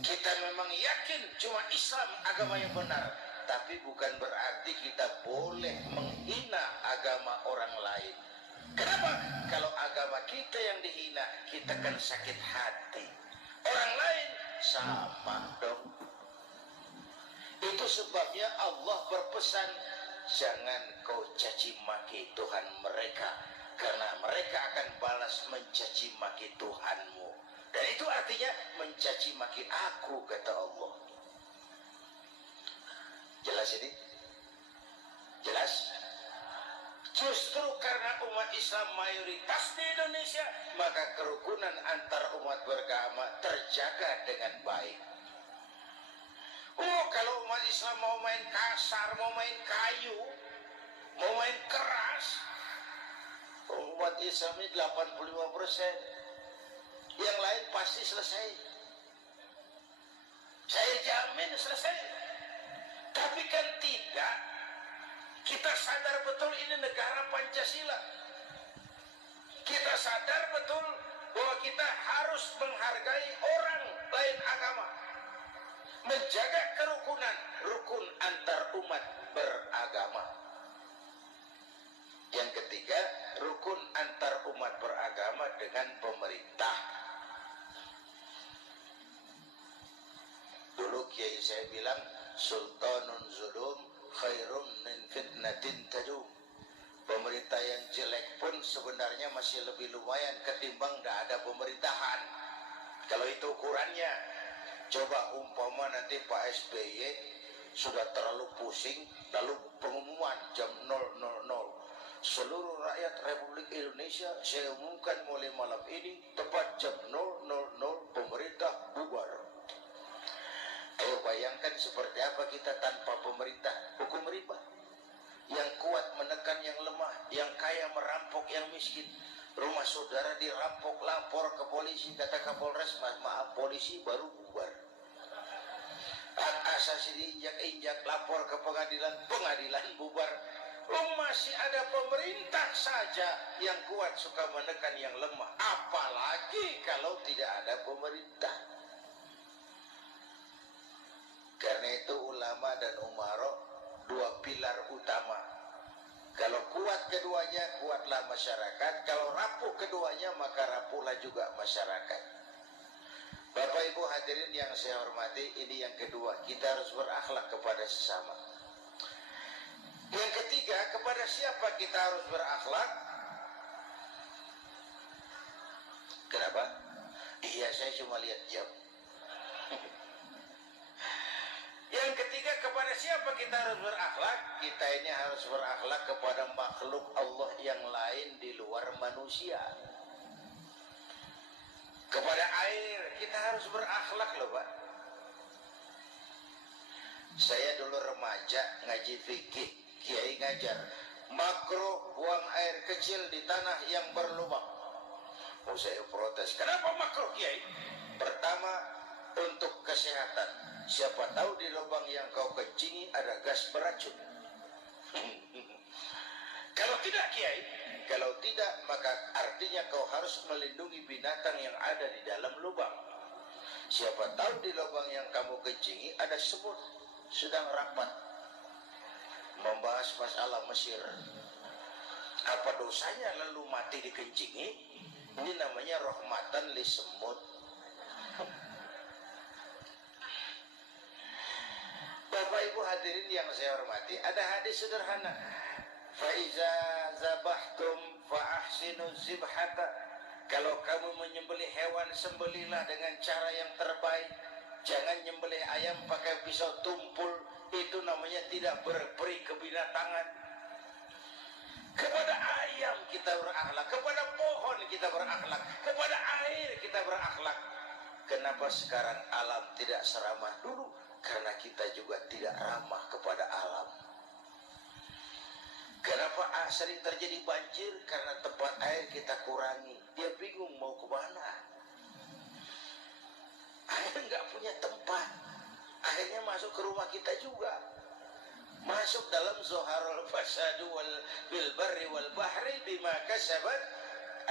Kita memang yakin cuma Islam agama yang benar, tapi bukan berarti kita boleh menghina agama orang lain. Kenapa? Kalau agama kita yang dihina, kita kan sakit hati. Orang lain sama dong. Itu sebabnya Allah berpesan, jangan kau caci maki Tuhan mereka, karena mereka akan balas mencaci maki Tuhanmu. Dan itu artinya mencaci maki aku, kata Allah. Jelas ini? Jelas? Justru karena umat Islam mayoritas di Indonesia, maka kerukunan antar umat beragama terjaga dengan baik. Oh, kalau umat Islam mau main kasar, mau main kayu, mau main keras, umat Islam ini 85%. yang lain pasti selesai. Saya jamin selesai. Tapi kan tidak. Kita sadar betul ini negara Pancasila. Kita sadar betul bahwa kita harus menghargai orang lain agama, menjaga kerukunan, rukun antar umat beragama. Yang ketiga, rukun antar umat beragama dengan pemerintah. Dulu kiai saya bilang, sultanun zulum khairun min fitnatin tadum. Pemerintah yang jelek pun sebenarnya masih lebih lumayan ketimbang tidak ada pemerintahan. Kalau itu ukurannya. Coba umpama nanti Pak SBY sudah terlalu pusing, lalu pengumuman jam 000, seluruh rakyat Republik Indonesia saya umumkan mulai malam ini tepat jam 000 pemerintah bubar. Ayo bayangkan seperti apa kita tanpa pemerintah. Hukum riba, yang kuat menekan yang lemah, yang kaya merampok yang miskin. Rumah saudara dirampok, lapor ke polisi, kata Kapolres, maaf polisi baru bubar. Hak asasi diinjak-injak, lapor ke pengadilan, pengadilan bubar. Masih ada pemerintah saja yang kuat suka menekan yang lemah, apalagi kalau tidak ada pemerintah. Karena itu ulama dan umarok dua pilar utama. Kalau kuat keduanya, kuatlah masyarakat. Kalau rapuh keduanya, maka rapuhlah juga masyarakat. Bapak Ibu hadirin yang saya hormati, ini yang kedua, kita harus berakhlak kepada sesama. Yang ketiga, kepada siapa kita harus berakhlak? Kenapa? Iya, saya cuma lihat jam. Yang ketiga, kepada siapa kita harus berakhlak? Kita ini harus berakhlak kepada makhluk Allah yang lain di luar manusia. Kepada air, kita harus berakhlak loh Pak. Saya dulu remaja ngaji fikih, kiai ngajar, makruh buang air kecil di tanah yang berlubang. Oh, saya protes, kenapa makruh kiai? Pertama, untuk kesehatan. Siapa tahu di lubang yang kau kencingi ada gas beracun. Kalau tidak kiai, kalau tidak maka artinya kau harus melindungi binatang yang ada di dalam lubang. Siapa tahu di lubang yang kamu kencingi ada semut sedang rapat membahas masalah Mesir. Apa dosanya lalu mati dikencingi? Ini namanya rahmatan li semut. Bapak Ibu hadirin yang saya hormati, ada hadis sederhana. Faiza zabahtum fa ahsinu zibhata. Kalau kamu menyembelih hewan, sembelihlah dengan cara yang terbaik. Jangan nyembelih ayam pakai pisau tumpul, itu namanya tidak berperi kebinatangan. Kepada ayam kita berakhlak, kepada pohon kita berakhlak, kepada air kita berakhlak. Kenapa sekarang alam tidak seramah dulu? Karena kita juga tidak ramah kepada alam. Kenapa sering terjadi banjir? Karena tempat air kita kurangi. Dia bingung mau ke mana. Air nggak punya tempat. Akhirnya masuk ke rumah kita juga. Masuk dalam zoharul fasadu bil barri wal bahri bima kasabat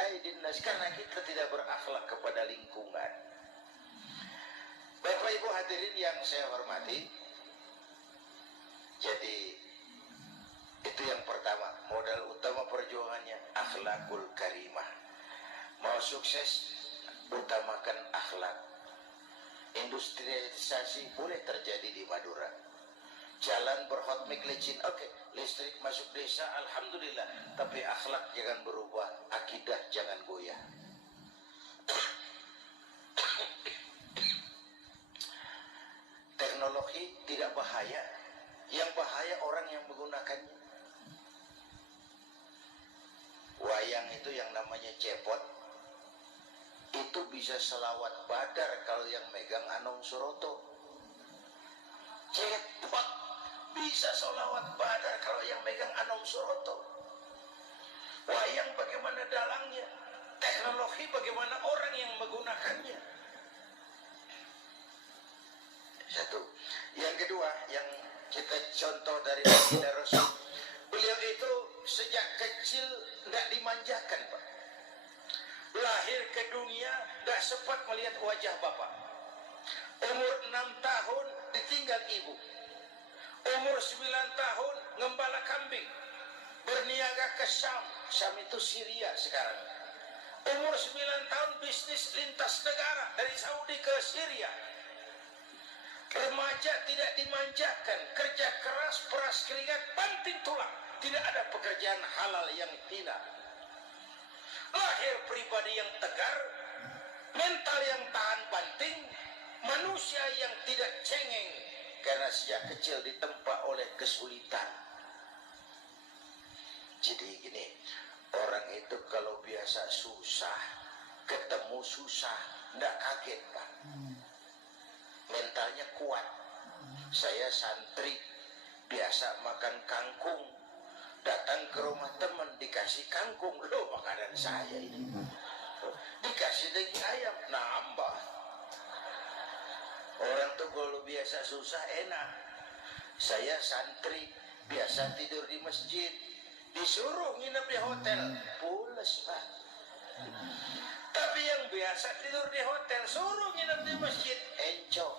aydin nas. Karena kita tidak berakhlak kepada lingkungan. Bapak Ibu hadirin yang saya hormati, jadi itu yang pertama, modal utama perjuangannya akhlakul karimah. Mau sukses, utamakan akhlak. Industrialisasi boleh terjadi di Madura. Jalan berhotmik licin, oke. Listrik masuk desa, alhamdulillah. Tapi akhlak jangan berubah, akidah jangan goyah. Teknologi tidak bahaya, yang bahaya orang yang menggunakannya. Wayang itu yang namanya cepot, itu bisa selawat badar kalau yang megang Anong Suroto. Cepot bisa selawat badar kalau yang megang Anong Suroto. Wayang bagaimana dalangnya? Teknologi Tapi bagaimana orang yang menggunakannya? Satu. Yang kedua, yang kita contoh dari baginda Rasul, beliau itu sejak kecil tidak dimanjakan, Pak. Lahir ke dunia tidak sempat melihat wajah bapak. Umur 6 tahun ditinggal ibu. Umur 9 tahun ngembala kambing, berniaga ke Syam. Syam itu Syria sekarang. Umur 9 tahun bisnis lintas negara dari Saudi ke Syria. Remaja tidak dimanjakan, kerja keras, peras keringat, banting tulang. Tidak ada pekerjaan halal yang hina. Lahir pribadi yang tegar, mental yang tahan banting, manusia yang tidak cengeng karena sejak kecil ditempa oleh kesulitan. Jadi gini, orang itu kalau biasa susah, ketemu susah, tidak kaget, Pak. Mentalnya kuat. Saya santri, biasa makan kangkung, datang ke rumah teman dikasih kangkung, loh makanan saya ini. Dikasih daging ayam, nambah. Orang tuh kalau biasa susah enak. Saya santri, biasa tidur di masjid, disuruh nginep di hotel, pules, Pak. Tapi yang biasa tidur di hotel, suruh nginep di masjid, encok.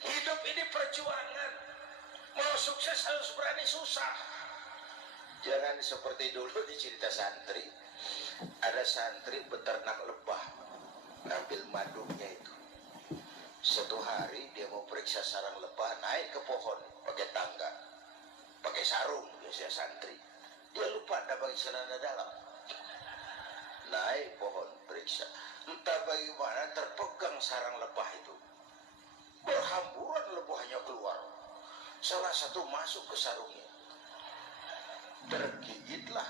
Hidup ini perjuangan. Mau sukses harus berani susah. Jangan seperti dulu di cerita santri. Ada santri beternak lebah, ngambil madunya itu. Satu hari dia mau periksa sarang lebah, naik ke pohon pakai tangga, pakai sarung biasanya santri. Dia lupa ada pakai celana dalam. Naik pohon periksa, entah bagaimana terpegang sarang lebah itu. Berhamburan lebahnya keluar. Salah satu masuk ke sarungnya. Tergigitlah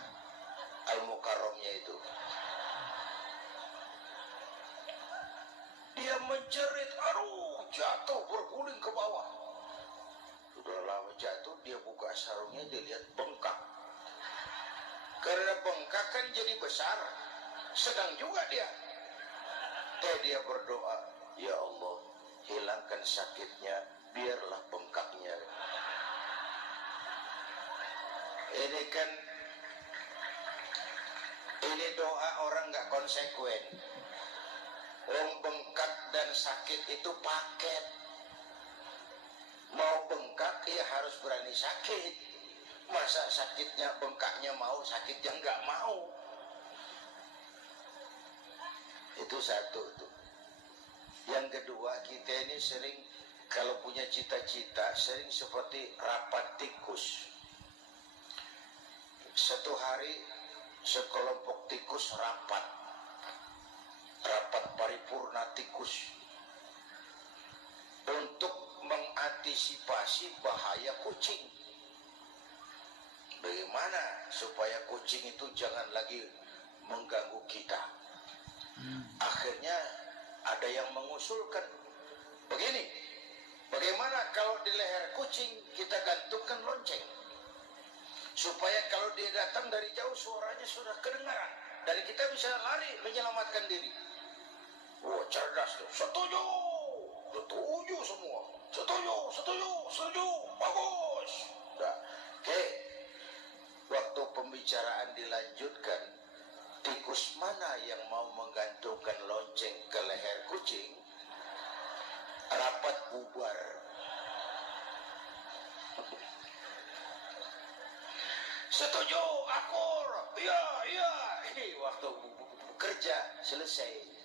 Al-Mukarramnya itu. Dia menjerit, aduh, jatuh berguling ke bawah. Sudah lama jatuh, dia buka sarungnya, dia lihat bengkak. Karena bengkak kan jadi besar, sedang juga dia. Dia berdoa, ya Allah, hilangkan sakitnya, biarlah bengkaknya. Ini doa orang nggak konsekuen. Orang bengkak dan sakit itu paket. Mau bengkak ya harus berani sakit. Masa sakitnya bengkaknya mau, sakitnya nggak mau. Itu satu tuh. Yang kedua, kita ini sering kalau punya cita-cita sering seperti rapat tikus. Satu hari sekelompok tikus rapat paripurna tikus untuk mengantisipasi bahaya kucing. Bagaimana supaya kucing itu jangan lagi mengganggu kita? Akhirnya ada yang mengusulkan begini, bagaimana kalau di leher kucing kita gantungkan lonceng, supaya kalau dia datang dari jauh suaranya sudah kedengaran dan kita bisa lari menyelamatkan diri. Oh, cerdas tuh. Setuju semua. Setuju, bagus. Nah, oke. Waktu pembicaraan dilanjutkan, tikus mana yang mau menggantungkan lonceng ke leher kucing? Rapat bubar. Setuju, akur. Iya. Ini waktu bekerja selesai.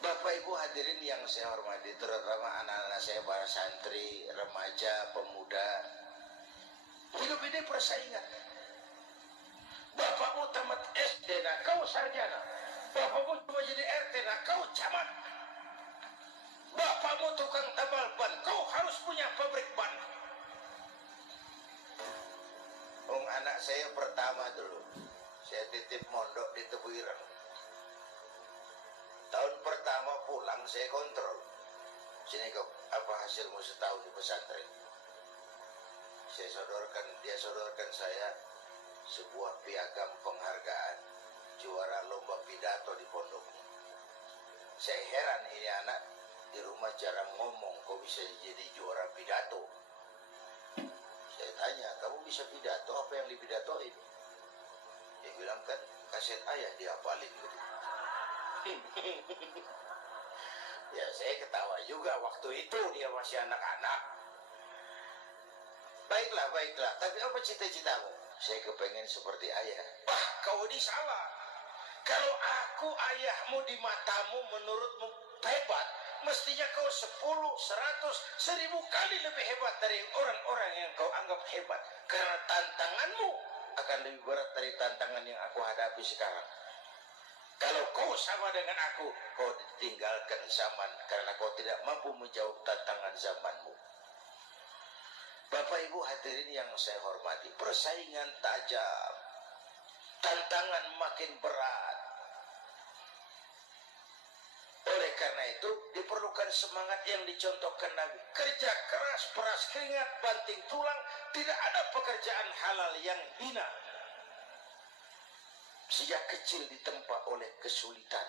Bapak Ibu hadirin yang saya hormati, terutama anak-anak saya, para santri, remaja, pemuda. Hidup ini persaingan. Bapakmu tamat SD, nah kau sarjana. Bapakmu cuma jadi RT, nah kau camat. Bapakmu tukang tambal ban, kau harus punya pabrik ban. Anak saya pertama dulu, saya titip mondok di Tebuireng. Tahun pertama pulang saya kontrol, sini kau, apa hasilmu setahun di pesantren? Dia sodorkan saya sebuah piagam penghargaan juara lomba pidato di pondoknya. Saya heran, ini anak di rumah jarang ngomong, kok bisa jadi juara pidato? Saya tanya, kamu bisa pidato, apa yang dipidatoin? Dia bilang, kan kaset ayah dihafalin gitu. Ya saya ketawa juga, waktu itu dia masih anak-anak. Baiklah, tapi apa cita-citamu? Saya kepengen seperti ayah. Wah, kau ini salah. Kalau aku ayahmu di matamu menurutmu hebat, mestinya kau 10, 100, 1000 kali lebih hebat dari orang-orang yang kau anggap hebat. Karena tantanganmu akan lebih berat dari tantangan yang aku hadapi sekarang. Kalau kau sama dengan aku, kau ditinggalkan zaman karena kau tidak mampu menjawab tantangan zamanmu. Bapak Ibu hadirin yang saya hormati, persaingan tajam, tantangan makin berat. Oleh karena itu diperlukan semangat yang dicontohkan Nabi. Kerja keras, peras keringat, banting tulang, tidak ada pekerjaan halal yang hina. Sejak kecil ditempa oleh kesulitan.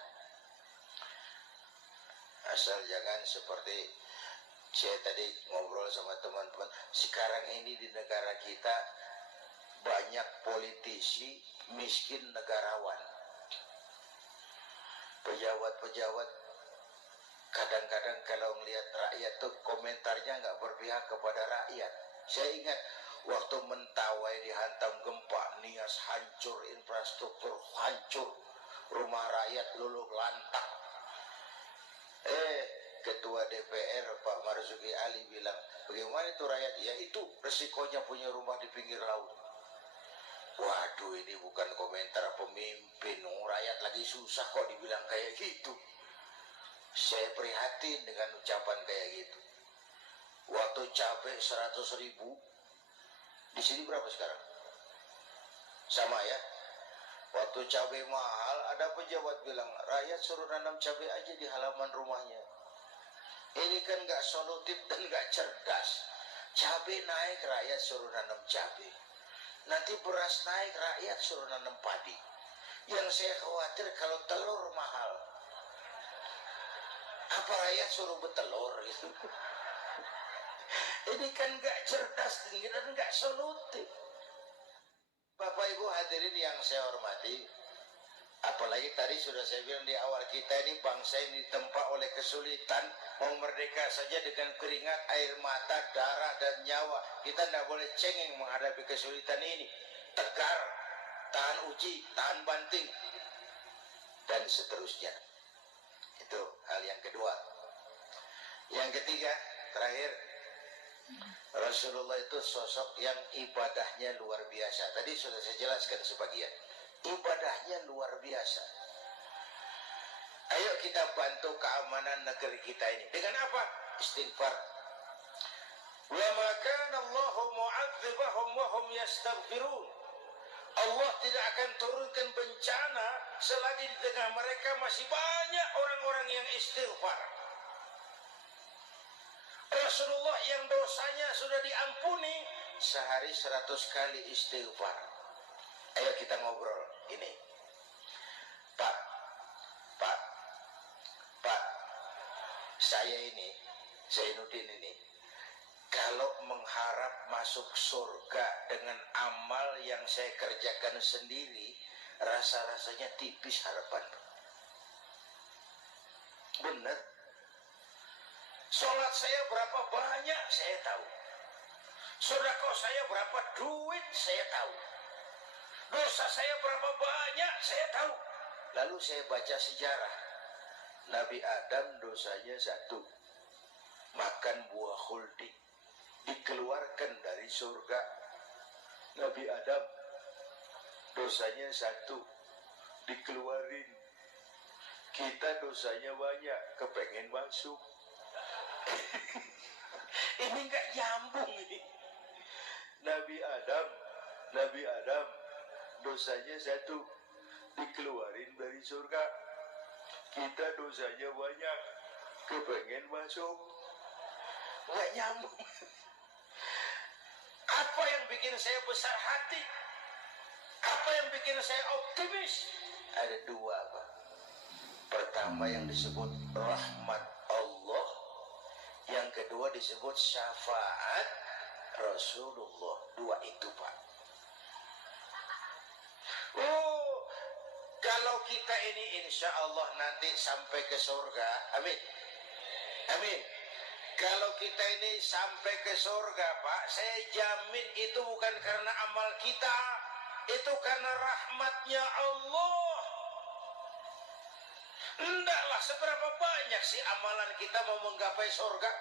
Asal jangan seperti saya tadi ngobrol sama teman-teman, sekarang ini di negara kita banyak politisi miskin negarawan. Pejabat-pejabat kadang-kadang kalau melihat rakyat tuh komentarnya nggak berpihak kepada rakyat. Saya ingat waktu Mentawai dihantam gempa, Nias hancur, infrastruktur hancur, rumah rakyat luluh lantak. Ketua DPR Pak Marzuki Ali bilang, bagaimana itu rakyat? Ya itu resikonya punya rumah di pinggir laut. Waduh, ini bukan komentar pemimpin, rakyat lagi susah kok dibilang kayak gitu. Saya prihatin dengan ucapan kayak gitu. Waktu cabai 100.000, di sini berapa sekarang? Sama ya. Waktu cabai mahal, ada pejabat bilang, rakyat suruh nanam cabai aja di halaman rumahnya. Ini kan gak solutif dan gak cerdas. Cabai naik, rakyat suruh nanam cabai. Nanti beras naik, rakyat suruh nanam padi. Yang saya khawatir kalau telur mahal, apa rakyat suruh bertelur gitu? Ini kan gak cerdas dan gak solutif. Bapak Ibu hadirin yang saya hormati, apalagi tadi sudah saya bilang di awal, kita ini bangsa yang ditempa oleh kesulitan. Mau merdeka saja dengan keringat, air mata, darah dan nyawa. Kita tidak boleh cengeng menghadapi kesulitan ini. Tegar, tahan uji, tahan banting, dan seterusnya. Itu hal yang kedua. Yang ketiga, terakhir, Rasulullah itu sosok yang ibadahnya luar biasa. Tadi sudah saya jelaskan sebagian. Ibadahnya luar biasa. Ayo kita bantu keamanan negeri kita ini. Dengan apa? Istighfar. Wa ma kana Allahu mu'adzibahum wa hum yastaghfirun. Allah tidak akan turunkan bencana selagi di tengah mereka masih banyak orang-orang yang istighfar. Rasulullah yang dosanya sudah diampuni sehari 100 kali istighfar. Ayo kita ngobrol ini. Pak, saya ini, Zainuddin ini, kalau mengharap masuk surga dengan amal yang saya kerjakan sendiri, rasa-rasanya tipis harapan. Benar. Sholat saya berapa banyak saya tahu. Sedekah saya berapa duit saya tahu. Dosa saya berapa banyak saya tahu. Lalu saya baca sejarah. Nabi Adam dosanya 1, makan buah khuldi, dikeluarkan dari surga. Nabi Adam dosanya 1, dikeluarin. Kita dosanya banyak, kepengen masuk. Ini nggak nyambung ini. Nabi Adam dosanya 1, dikeluarin dari surga. Kita dosanya banyak, kepengen masuk. Nggak nyambung. Apa yang bikin saya besar hati? Apa yang bikin saya optimis? Ada dua, Pak. Pertama yang disebut rahmat Allah, yang kedua disebut syafaat Rasulullah. Dua itu, Pak. Oh, kalau kita ini insya Allah nanti sampai ke surga, amin, amin. Kalau kita ini sampai ke surga, Pak, saya jamin itu bukan karena amal kita, itu karena rahmatnya Allah. Hendaklah seberapa banyak sih amalan kita mau menggapai surga?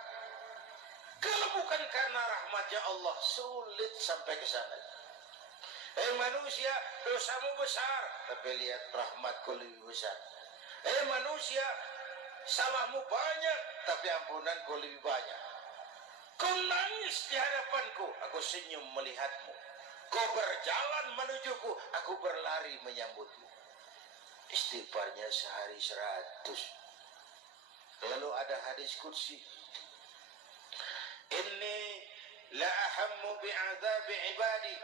Kalau bukan karena rahmatnya Allah, sulit sampai ke sana. Manusia, dosamu besar, tapi lihat rahmatku lebih besar. Manusia, salahmu banyak, tapi ampunanku lebih banyak. Kau nangis di hadapanku, aku senyum melihatmu. Kau berjalan menujuku, aku berlari menyambutmu. Istighfarnya sehari 100. Lalu ada hadis qudsi, inni la ahammu bi'adzabi ibadi.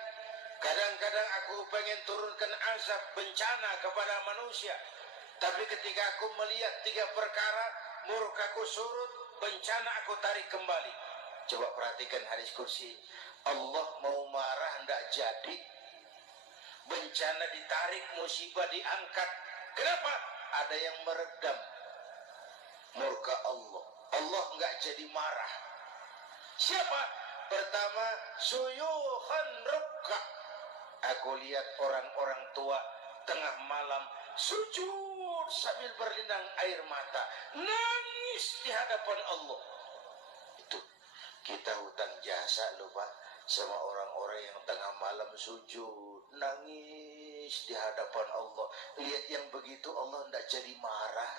Kadang-kadang aku pengen turunkan azab bencana kepada manusia, tapi ketika aku melihat 3 perkara, murkaku surut, bencana aku tarik kembali. Coba perhatikan hadis kursi. Allah mau marah ndak jadi, bencana ditarik, musibah diangkat. Kenapa? Ada yang meredam murka Allah. Allah nggak jadi marah. Siapa? Pertama, suyukhan rukka. Aku lihat orang-orang tua tengah malam sujud sambil berlinang air mata, nangis di hadapan Allah. Itu kita hutang jasa lupa sama orang-orang yang tengah malam sujud nangis di hadapan Allah. Lihat yang begitu Allah tidak jadi marah.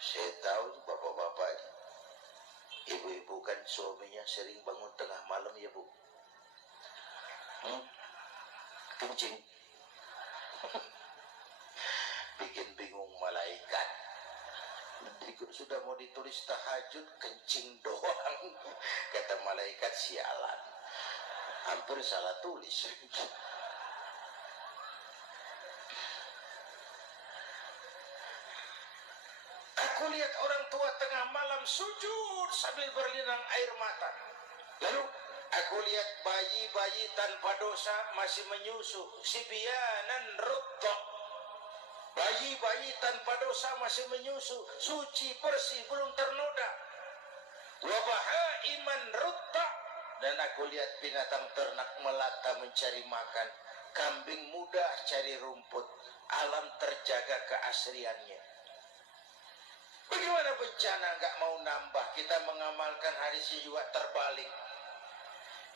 Saya tahu bapak-bapak, ibu-ibu kan suaminya sering bangun tengah malam ya Bu, kencing, bikin bingung malaikat. Sudah mau ditulis tahajud, kencing doang, kata malaikat, sialan, hampir salah tulis. Aku lihat orang tua tengah malam sujud sambil berlinang air mata. Lalu aku lihat bayi-bayi tanpa dosa masih menyusu, sibyanan rutta. Bayi-bayi tanpa dosa masih menyusu, suci bersih, belum ternoda. Wa bahaiman rutta. Dan aku lihat binatang ternak melata mencari makan, kambing mudah cari rumput, alam terjaga keasriannya. Bagaimana bencana nggak mau nambah? Kita mengamalkan hadisnya juga terbalik.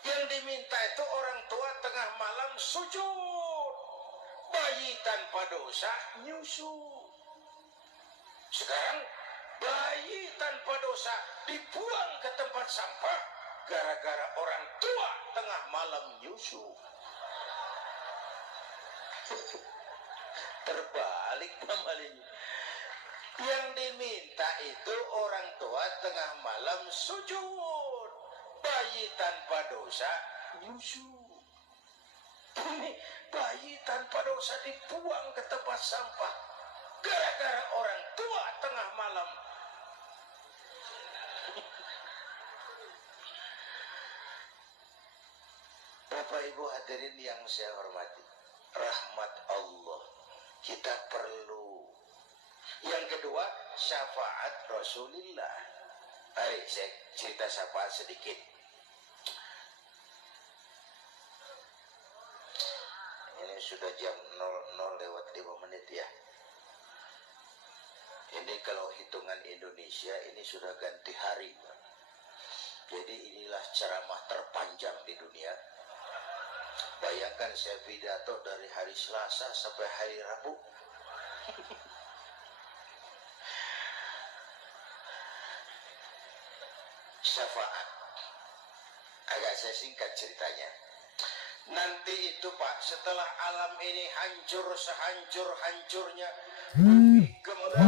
Yang diminta itu orang tua tengah malam sujud, bayi tanpa dosa nyusu. Sekarang bayi tanpa dosa dibuang ke tempat sampah gara-gara orang tua tengah malam nyusu. Terbalik namanya. Yang diminta itu orang tua tengah malam sujud, bayi tanpa dosa nyusu. Ini bayi tanpa dosa dibuang ke tempat sampah gara-gara orang tua tengah malam. Bapak Ibu hadirin yang saya hormati, rahmat Allah kita perlu. Yang kedua, syafaat Rasulullah. Mari saya cerita syafaat sedikit. Ini sudah jam 00:05 ya. Ini kalau hitungan Indonesia ini sudah ganti hari. Jadi inilah ceramah terpanjang di dunia. Bayangkan saya pidato dari hari Selasa sampai hari Rabu. Syafaat. Agak saya singkat ceritanya. Nanti itu Pak, setelah alam ini hancur sehancur-hancurnya, bumi gemuruh